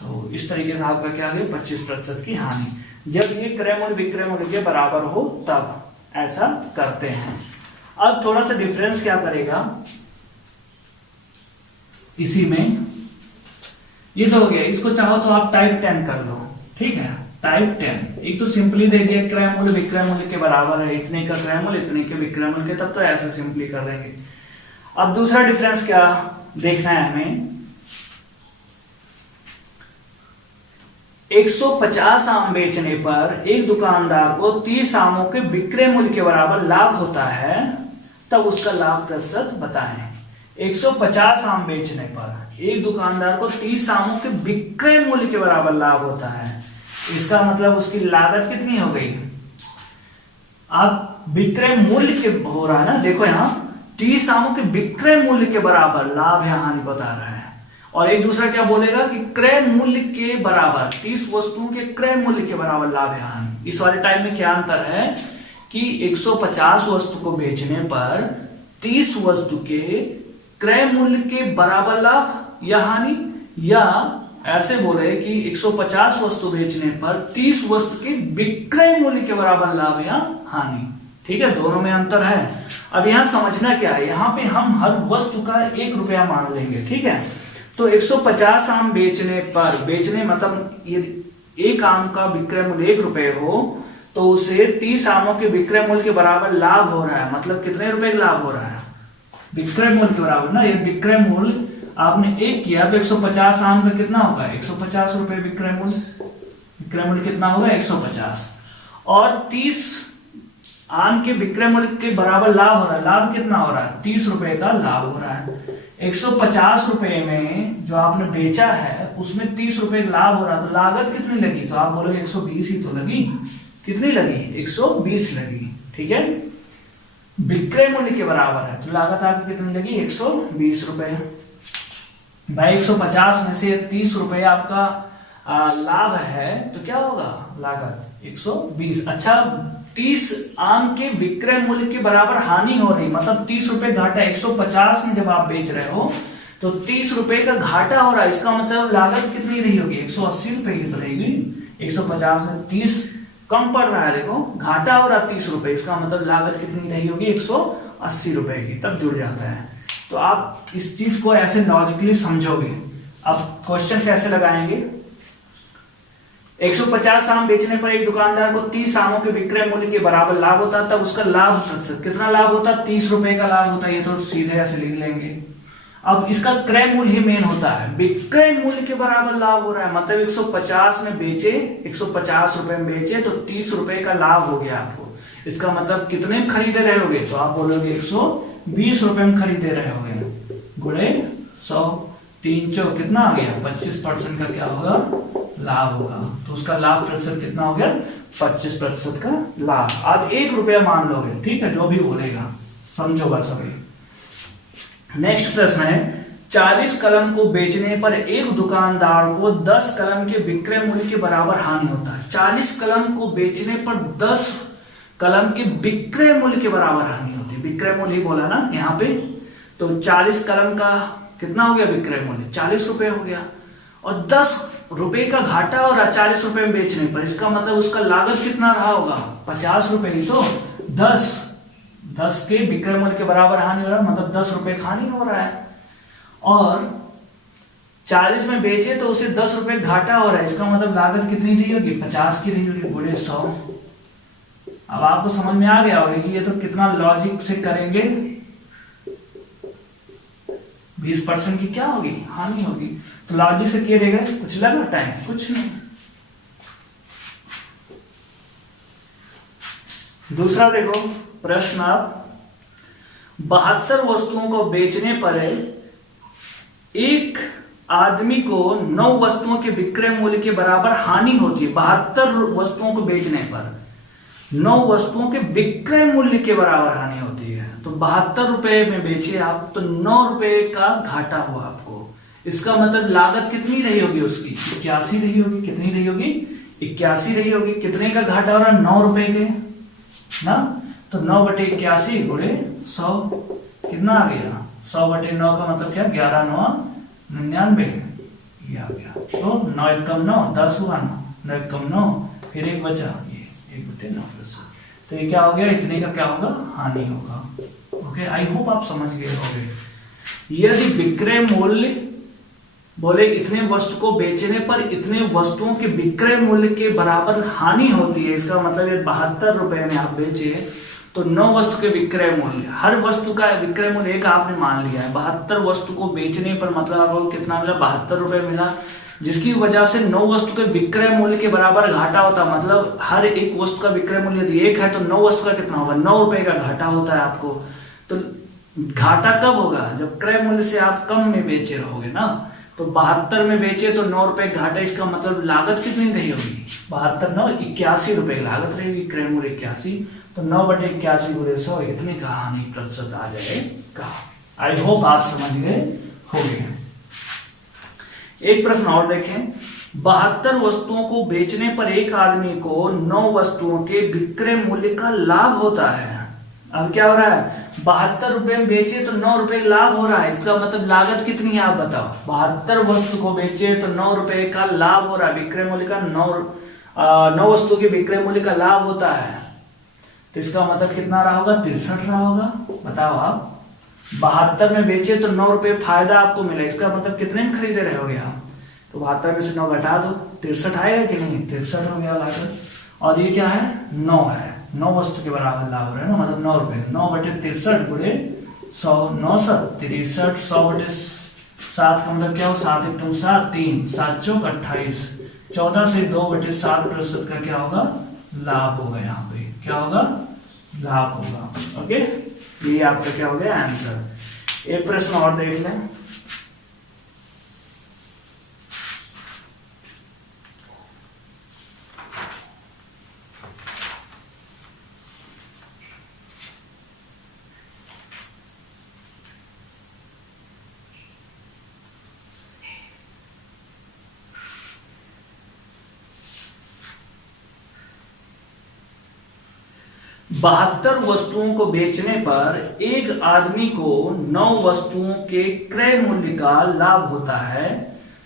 तो इस तरीके से आपका क्या है 25% की हानि। जब ये क्रय मूल्य विक्रय मूल्य के बराबर हो तब ऐसा करते हैं। अब थोड़ा सा डिफरेंस क्या करेगा इसी में, ये तो हो गया। इसको चाहो तो आप टाइप 10 कर लो, ठीक है। टाइप 10 एक तो सिंपली दे दिया क्रय मूल्य विक्रय मूल्य के बराबर है, इतने का क्रय मूल्य इतने के विक्रय मूल्य के, तब तो ऐसे सिंपली कर देंगे। अब दूसरा डिफरेंस क्या देखना है हमें, 150 आम बेचने पर एक दुकानदार को 30 आमों के विक्रय मूल्य के बराबर लाभ होता है, तब उसका लाभ प्रतिशत बताएं। 150 आम बेचने पर एक दुकानदार को 30 आमों के विक्रय मूल्य के बराबर लाभ होता है, इसका मतलब उसकी लागत कितनी हो गई, आप विक्रय मूल्य के हो रहा है ना, देखो यहां 30 आमों के विक्रय मूल्य के बराबर लाभ या हानि बता रहा है। और एक दूसरा क्या बोलेगा कि क्रय मूल्य के बराबर 30 वस्तुओं के क्रय मूल्य के बराबर लाभ या हानि। इस वाले टाइप में क्या अंतर है कि 150 वस्तु को बेचने पर 30 वस्तु के क्रय मूल्य के बराबर लाभ या हानि, या ऐसे बोले कि 150 वस्तु बेचने पर 30 वस्तु के विक्रय मूल्य के बराबर लाभ या हानि, ठीक है। दोनों में अंतर है। अब यहाँ समझना क्या है, यहाँ पे हम हर वस्तु का 1 रुपया मान लेंगे, ठीक है। तो 150 आम बेचने मतलब ये एक आम का विक्रय मूल्य 1 रुपये हो तो उसे 30 आमों के विक्रय मूल्य के बराबर लाभ हो रहा है। मतलब कितने रुपए का लाभ हो रहा है, विक्रय मूल्य के बराबर ना। ये विक्रय मूल्य आपने 1 किया तो 150 आम का कितना होगा, 150 रुपए विक्रय मूल्य। विक्रय मूल्य कितना होगा, 150। और 30 आम के विक्रय मूल्य के बराबर लाभ हो रहा है। लाभ कितना हो रहा है, 30 रुपए का लाभ हो रहा है। 150 रुपए में जो आपने बेचा है उसमें 30 रुपए का लाभ हो रहा है, तो लागत कितनी लगी, तो आप बोलोगे 120 ही तो लगी। कितनी लगी, 120 लगी, ठीक है। विक्रय मूल्य के बराबर है तो लागत आपकी कितनी लगी, 120 रुपए। भाई 150 में से 30 रुपए आपका लाभ है तो क्या होगा, लागत 120। अच्छा, 30 आम के विक्रय मूल्य के बराबर हानि हो रही, मतलब 30 रुपए घाटा। 150 में जब आप बेच रहे हो तो 30 रुपए का घाटा हो रहा है, इसका मतलब लागत कितनी रही होगी, 180 रुपए की तो रहेगी। 150 में 30 कम पड़ रहा है, देखो घाटा हो रहा है 30 रुपए, इसका मतलब लागत कितनी रही होगी, 180 रुपए की, तब जुड़ जाता है। तो आप इस चीज को ऐसे लॉजिकली समझोगे। अब क्वेश्चन कैसे लगाएंगे, 150 आम बेचने पर एक दुकानदार को 30 आमों के विक्रय मूल्य के बराबर लाभ होता है, तब उसका लाभ प्रतिशत कितना लाभ होता है, 30 रुपए का लाभ होता है। ये तो सीधे ऐसे लिख लेंगे। अब इसका क्रय मूल्य ही मेन होता है, विक्रय मूल्य के बराबर लाभ हो रहा है, मतलब 150 में बेचे, 150 रुपए में बेचे तो 30 रुपए का लाभ हो गया आपको। इसका मतलब कितने में खरीदे रहे होगे, तो आप बोलोगे 120 रुपए में खरीदे रहे होगे, गुणे 100, 3 चौ कितना आ गया, 25% का क्या होगा, लाभ होगा। तो उसका लाभ प्रतिशत कितना हो गया, 25% का लाभ। आप 1 रुपया मान लोगे, ठीक है, जो भी बोलेगा समझो बस। अभी नेक्स्ट प्रश्न है, 40 कलम को बेचने पर एक दुकानदार को 10 कलम के विक्रय मूल्य के बराबर हानि होता है। 40 कलम को बेचने पर 10 कलम के विक्रय मूल्य के बराबर हानि होती है। विक्रय मूल्य ही बोला ना यहाँ पे, तो 40 कलम का कितना हो गया विक्रय मूल्य, 40 रुपए हो गया, और 10 रुपए का घाटा हो रहा 40 रुपए में बेचने पर, इसका मतलब उसका लागत कितना रहा होगा, 50 रुपए ही तो। 10 के विक्रय मूल्य के बराबर हानि हो रहा है, मतलब 10 रुपए हानि हो रहा है। और 40 में बेचे तो उसे 10 रुपए घाटा हो रहा है, इसका मतलब लागत कितनी रही होगी, 50 की रही होगी, गुणे 100। अब आपको समझ में आ गया होगा कि ये तो कितना लॉजिक से करेंगे, 20% की क्या होगी, हानि होगी। तो लॉजिक से किया जाएगा, कुछ लगा टाइम, कुछ नहीं। दूसरा देखो प्रश्न, आप 72 वस्तुओं को बेचने पर एक आदमी को 9 वस्तुओं के विक्रय मूल्य के बराबर हानि होती है। 72 वस्तुओं को बेचने पर 9 वस्तुओं के विक्रय मूल्य के बराबर हानि होती है। तो 72 रुपए में बेचे आप तो 9 रुपए का घाटा हुआ आपको। इसका मतलब लागत कितनी रही होगी उसकी, 81 रही होगी। कितनी रही होगी, 81 रही होगी। कितने का घाटा हो रहा है, 9 रुपए के ना, तो 9/81 गुणे 100 कितना आ गया, 100/9 का मतलब क्या, 11 9 99 ये आ गया। तो 9 एकम 9 10 हुआ, 9 एकम 9, फिर एक बचा, ये 1/9। तो ये क्या हो गया, इतने का क्या होगा, हानि होगा। ओके, आई होप आप समझ गए होंगे। यदि विक्रय मूल्य बोले इतने वस्तु को बेचने पर इतने वस्तुओं के विक्रय मूल्य के बराबर हानि होती है, इसका मतलब ये 72 रुपए में आप बेचे तो 9 वस्तु के विक्रय मूल्य, हर वस्तु का विक्रय मूल्य एक आपने मान लिया है। 72 वस्तु को बेचने पर मतलब आपको कितना मिला, 72 रुपए मिला, जिसकी वजह से 9 वस्तु के विक्रय मूल्य के बराबर घाटा होता है। मतलब हर एक वस्तु का विक्रय मूल्य यदि 1 है तो 9 वस्तु का कितना होगा, 9 रुपए का घाटा होता है आपको। तो घाटा कब होगा, जब क्रय मूल्य से आप कम में बेचे रहोगे ना। तो 72 में बेचे तो 9 रुपए घाटा, इसका मतलब लागत कितनी रही होगी, 72 9 81 रुपए लागत रहेगी, क्रय मूल्य 81, तो 9/81 गुणे 100 इतनी का हानि प्रतिशत आ जाएगा। आई होप आप समझ गए होंगे। एक प्रश्न और देखें, 72 वस्तुओं को बेचने पर एक आदमी को 9 वस्तुओं के विक्रय मूल्य का लाभ होता है। अब क्या हो रहा है, 72 रुपए में बेचे तो 9 रुपए लाभ हो रहा है, इसका मतलब लागत कितनी है आप बताओ। 72 वस्तु को बेचे तो 9 रुपए का लाभ हो रहा है, विक्रय मूल्य का 9 वस्तु के विक्रय मूल्य का लाभ होता है। तो इसका मतलब कितना रहा होगा, 63 रहा होगा। बताओ आप, 72 में बेचे तो 9 रुपए फायदा आपको मिला, इसका मतलब कितने में खरीदे रहे होगे आप, तो 72 में से 9 घटा दो, 63 आएगा कि नहीं, 63 हो गया लागत। और ये क्या है, 9 है, 9 वस्तु के बराबर लाभ हो रहा है ना, मतलब 9 रुपए, 9/63 गुणे 100, 9 7 63, 100/7 का मतलब क्या हो, 7 × 2 7, 3 7 चौक 28, 14 से 2/7% का क्या होगा, लाभ होगा। यहाँ पे क्या होगा, लाभ होगा। ओके, ये आपका क्या हो गया आंसर। एक प्रश्न और देख लें। बहत्तर वस्तुओं को बेचने पर एक आदमी को 9 वस्तुओं के क्रय मूल्य का लाभ होता है,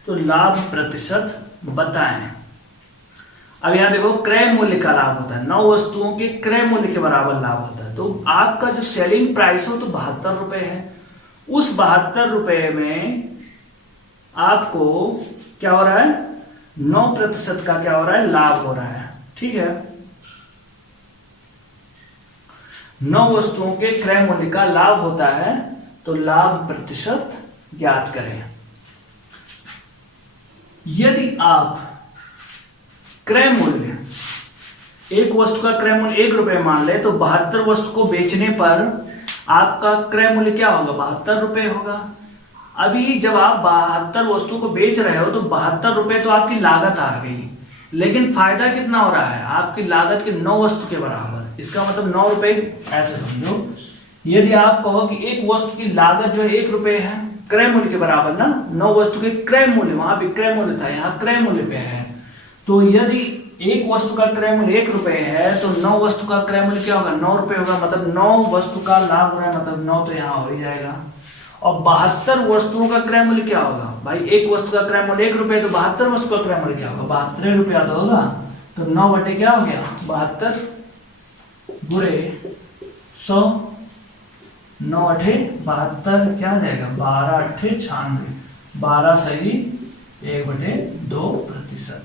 तो लाभ प्रतिशत बताएं। अब यहां देखो, क्रय मूल्य का लाभ होता है, 9 वस्तुओं के क्रय मूल्य के बराबर लाभ होता है, तो आपका जो सेलिंग प्राइस हो तो 72 रुपए है। उस 72 रुपए में आपको क्या हो रहा है, 9% का क्या हो रहा है, लाभ हो रहा है। ठीक है, 9 वस्तुओं के क्रय मूल्य का लाभ होता है, तो लाभ प्रतिशत ज्ञात करें। यदि आप क्रय मूल्य, एक वस्तु का क्रय मूल्य 1 रुपए मान ले, तो 72 वस्तु को बेचने पर आपका क्रय मूल्य क्या होगा, 72 रुपए होगा। अभी जब आप 72 वस्तु को बेच रहे हो तो 72 रुपए तो आपकी लागत आ गई, लेकिन फायदा कितना हो रहा है, आपकी लागत के 9 वस्तु के बराबर। इसका मतलब 9 रुपए, ऐसे समझो, यदि आप कहो कि एक वस्तु की लागत जो है 1 रुपए है, क्रय मूल्य के बराबर ना, 9 वस्तु के क्रय मूल्य, वहां भी क्रय मूल्य था, यहाँ क्रय मूल्य पे है, तो यदि एक वस्तु का क्रय मूल्य 1 रुपए है, तो 9 वस्तु का क्रय मूल्य क्या होगा, 9 रुपए होगा, मतलब 9 वस्तु का लाभ हो रहा है, मतलब 9 तो यहाँ हो ही जाएगा। और 72 वस्तुओं का क्रय मूल्य क्या होगा भाई, एक वस्तु का क्रय मूल्य 1 रुपए, तो 72 वस्तु का क्रय मूल्य क्या होगा, 72 रुपया तो होगा। तो 9 बटे क्या हो गया, 72 बुरे 100, 9 8 72, क्या हो जाएगा, 12 8 96, 12 सही 1/2%,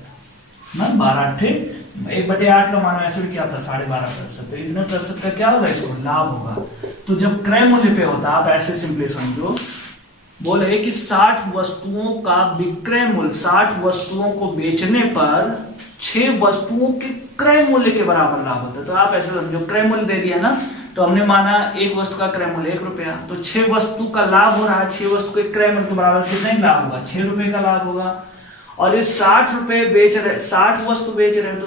ना 12 8 1/8 का मान ऐसे भी क्या था, 12.5%, तो इतने प्रतिशत का क्या होगा, इसको लाभ होगा। तो जब क्रय मूल्य पे होता, आप ऐसे सिंपली समझो, बोले कि 60 वस्तुओं का विक्रय मूल्य, 60 वस्तुओं को बेचने पर 6 वस्तुओं के क्रय मूल्य के बराबर लाभ होता है। तो आप ऐसे समझो, क्रय मूल्य दे दिया ना, तो हमने माना एक वस्तु का क्रय मूल्य 1 रुपया, तो 6 वस्तु का लाभ हो रहा है, 6 वस्तु के क्रय मूल्य के बराबर कितने लाभ होगा, 6 रुपए का लाभ होगा। और ये 60 रुपए बेच रहे, 60 वस्तु बेच रहे हैं, तो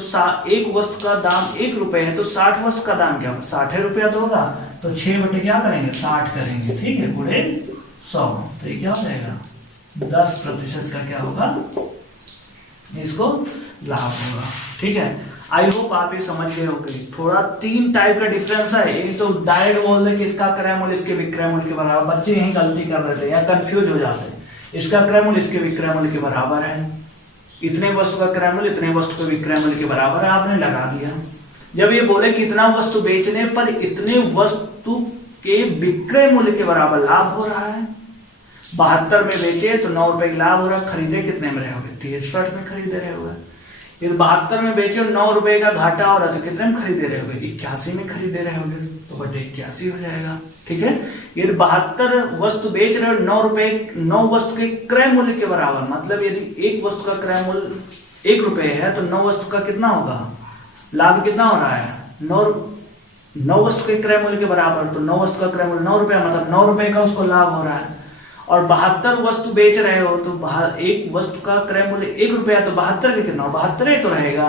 एक वस्तु का दाम 1 रुपए है, तो 60 वस्तु का दाम क्या होगा, 60 रुपया तो होगा, तो 6 बटे क्या करेंगे, 60 करेंगे, ठीक है, गुणे 100, तो ये क्या हो जाएगा, 10% का क्या होगा, इसको लाभ होगा। ठीक है, आई होप आप ये समझ गए होंगे। थोड़ा 3 टाइप का डिफरेंस है, एक तो डायरेक्ट बोल दे कि इसका क्रय मूल्य इसके विक्रय मूल्य के बराबर, बच्चे यही गलती कर रहे थे या कंफ्यूज हो जाते हैं, इसका क्रय मूल्य इसके विक्रय मूल्य के बराबर है, इतने वस्तु का क्रय मूल्य इतने वस्तु के विक्रय मूल्य के बराबर है, आपने लगा दिया। जब ये बोले कि इतना वस्तु बेचने पर इतने वस्तु के विक्रय मूल्य के बराबर लाभ हो रहा है, 72 में बेचे तो 9 रुपए की लाभ हो रहा है, खरीदे कितने में रहे होगे, 63 में खरीदे रहे होगे। यदि 72 में बेचे और 9 रुपए का घाटा हो रहा है, तो कितने में खरीदे रहे होगे, 81 में खरीदे रहे होगे, तो बटे 81 हो जाएगा। ठीक है, यदि 72 वस्तु बेच रहे हो 9 वस्तु के क्रय मूल्य के बराबर, मतलब यदि एक वस्तु का क्रय मूल्य 1 रुपए है, तो 9 वस्तु का कितना होगा, लाभ कितना हो रहा है, 9 वस्तु के क्रय मूल्य के बराबर, तो 9 वस्तु का क्रय मूल्य 9 रुपया, मतलब 9 रुपए का उसको लाभ हो रहा है। और 72 वस्तु बेच रहे हो, तो एक वस्तु का क्रय मूल्य 1 रुपया, तो 72 के कितना, 72 तो रहेगा,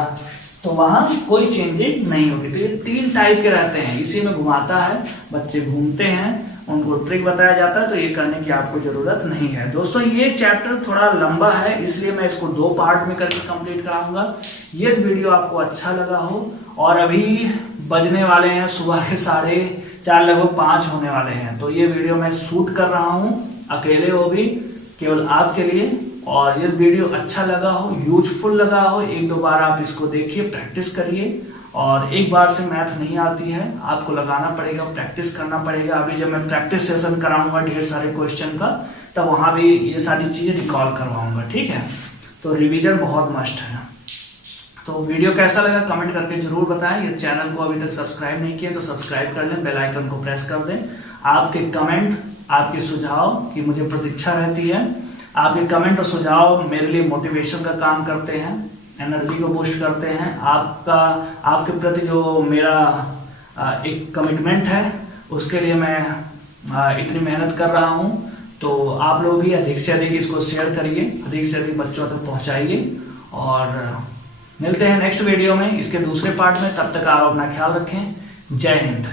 तो वहां कोई चेंजिंग नहीं होगी। तो ये 3 टाइप के रहते हैं, इसी में घुमाता है, बच्चे घूमते हैं, उनको ट्रिक बताया जाता है, तो ये करने की आपको जरूरत नहीं है। दोस्तों ये चैप्टर थोड़ा लंबा है, इसलिए मैं इसको 2 पार्ट में करके कंप्लीट कराऊंगा। ये वीडियो आपको अच्छा लगा हो, और अभी बजने वाले हैं सुबह के 4:30, लगभग 5 होने वाले हैं, तो ये वीडियो मैं शूट कर रहा हूँ, अकेले हो भी, केवल आपके लिए। और ये वीडियो अच्छा लगा हो, यूजफुल लगा हो, 1-2 बार आप इसको देखिए, प्रैक्टिस करिए, और एक बार से मैथ नहीं आती है, आपको लगाना पड़ेगा, प्रैक्टिस करना पड़ेगा। अभी जब मैं प्रैक्टिस सेशन कराऊंगा ढेर सारे क्वेश्चन का, तब वहां भी ये सारी चीजें रिकॉल करवाऊंगा, ठीक है। तो रिवीजन बहुत मस्ट है। तो वीडियो कैसा लगा कमेंट करके जरूर बताएं। ये चैनल को अभी तक सब्सक्राइब नहीं किया तो सब्सक्राइब कर लें, बेल आइकन को प्रेस कर दें। आपके कमेंट, आपके सुझाव की मुझे प्रतीक्षा रहती है। आपके कमेंट और सुझाव मेरे लिए मोटिवेशन का काम करते हैं, एनर्जी को बूस्ट करते हैं। आपके प्रति जो मेरा एक कमिटमेंट है, उसके लिए मैं इतनी मेहनत कर रहा हूं। तो आप लोग भी अधिक से अधिक इसको शेयर करिए, अधिक से अधिक बच्चों तक पहुंचाइए। और मिलते हैं नेक्स्ट वीडियो में, इसके दूसरे पार्ट में। तब तक आप अपना ख्याल रखें। जय हिंद।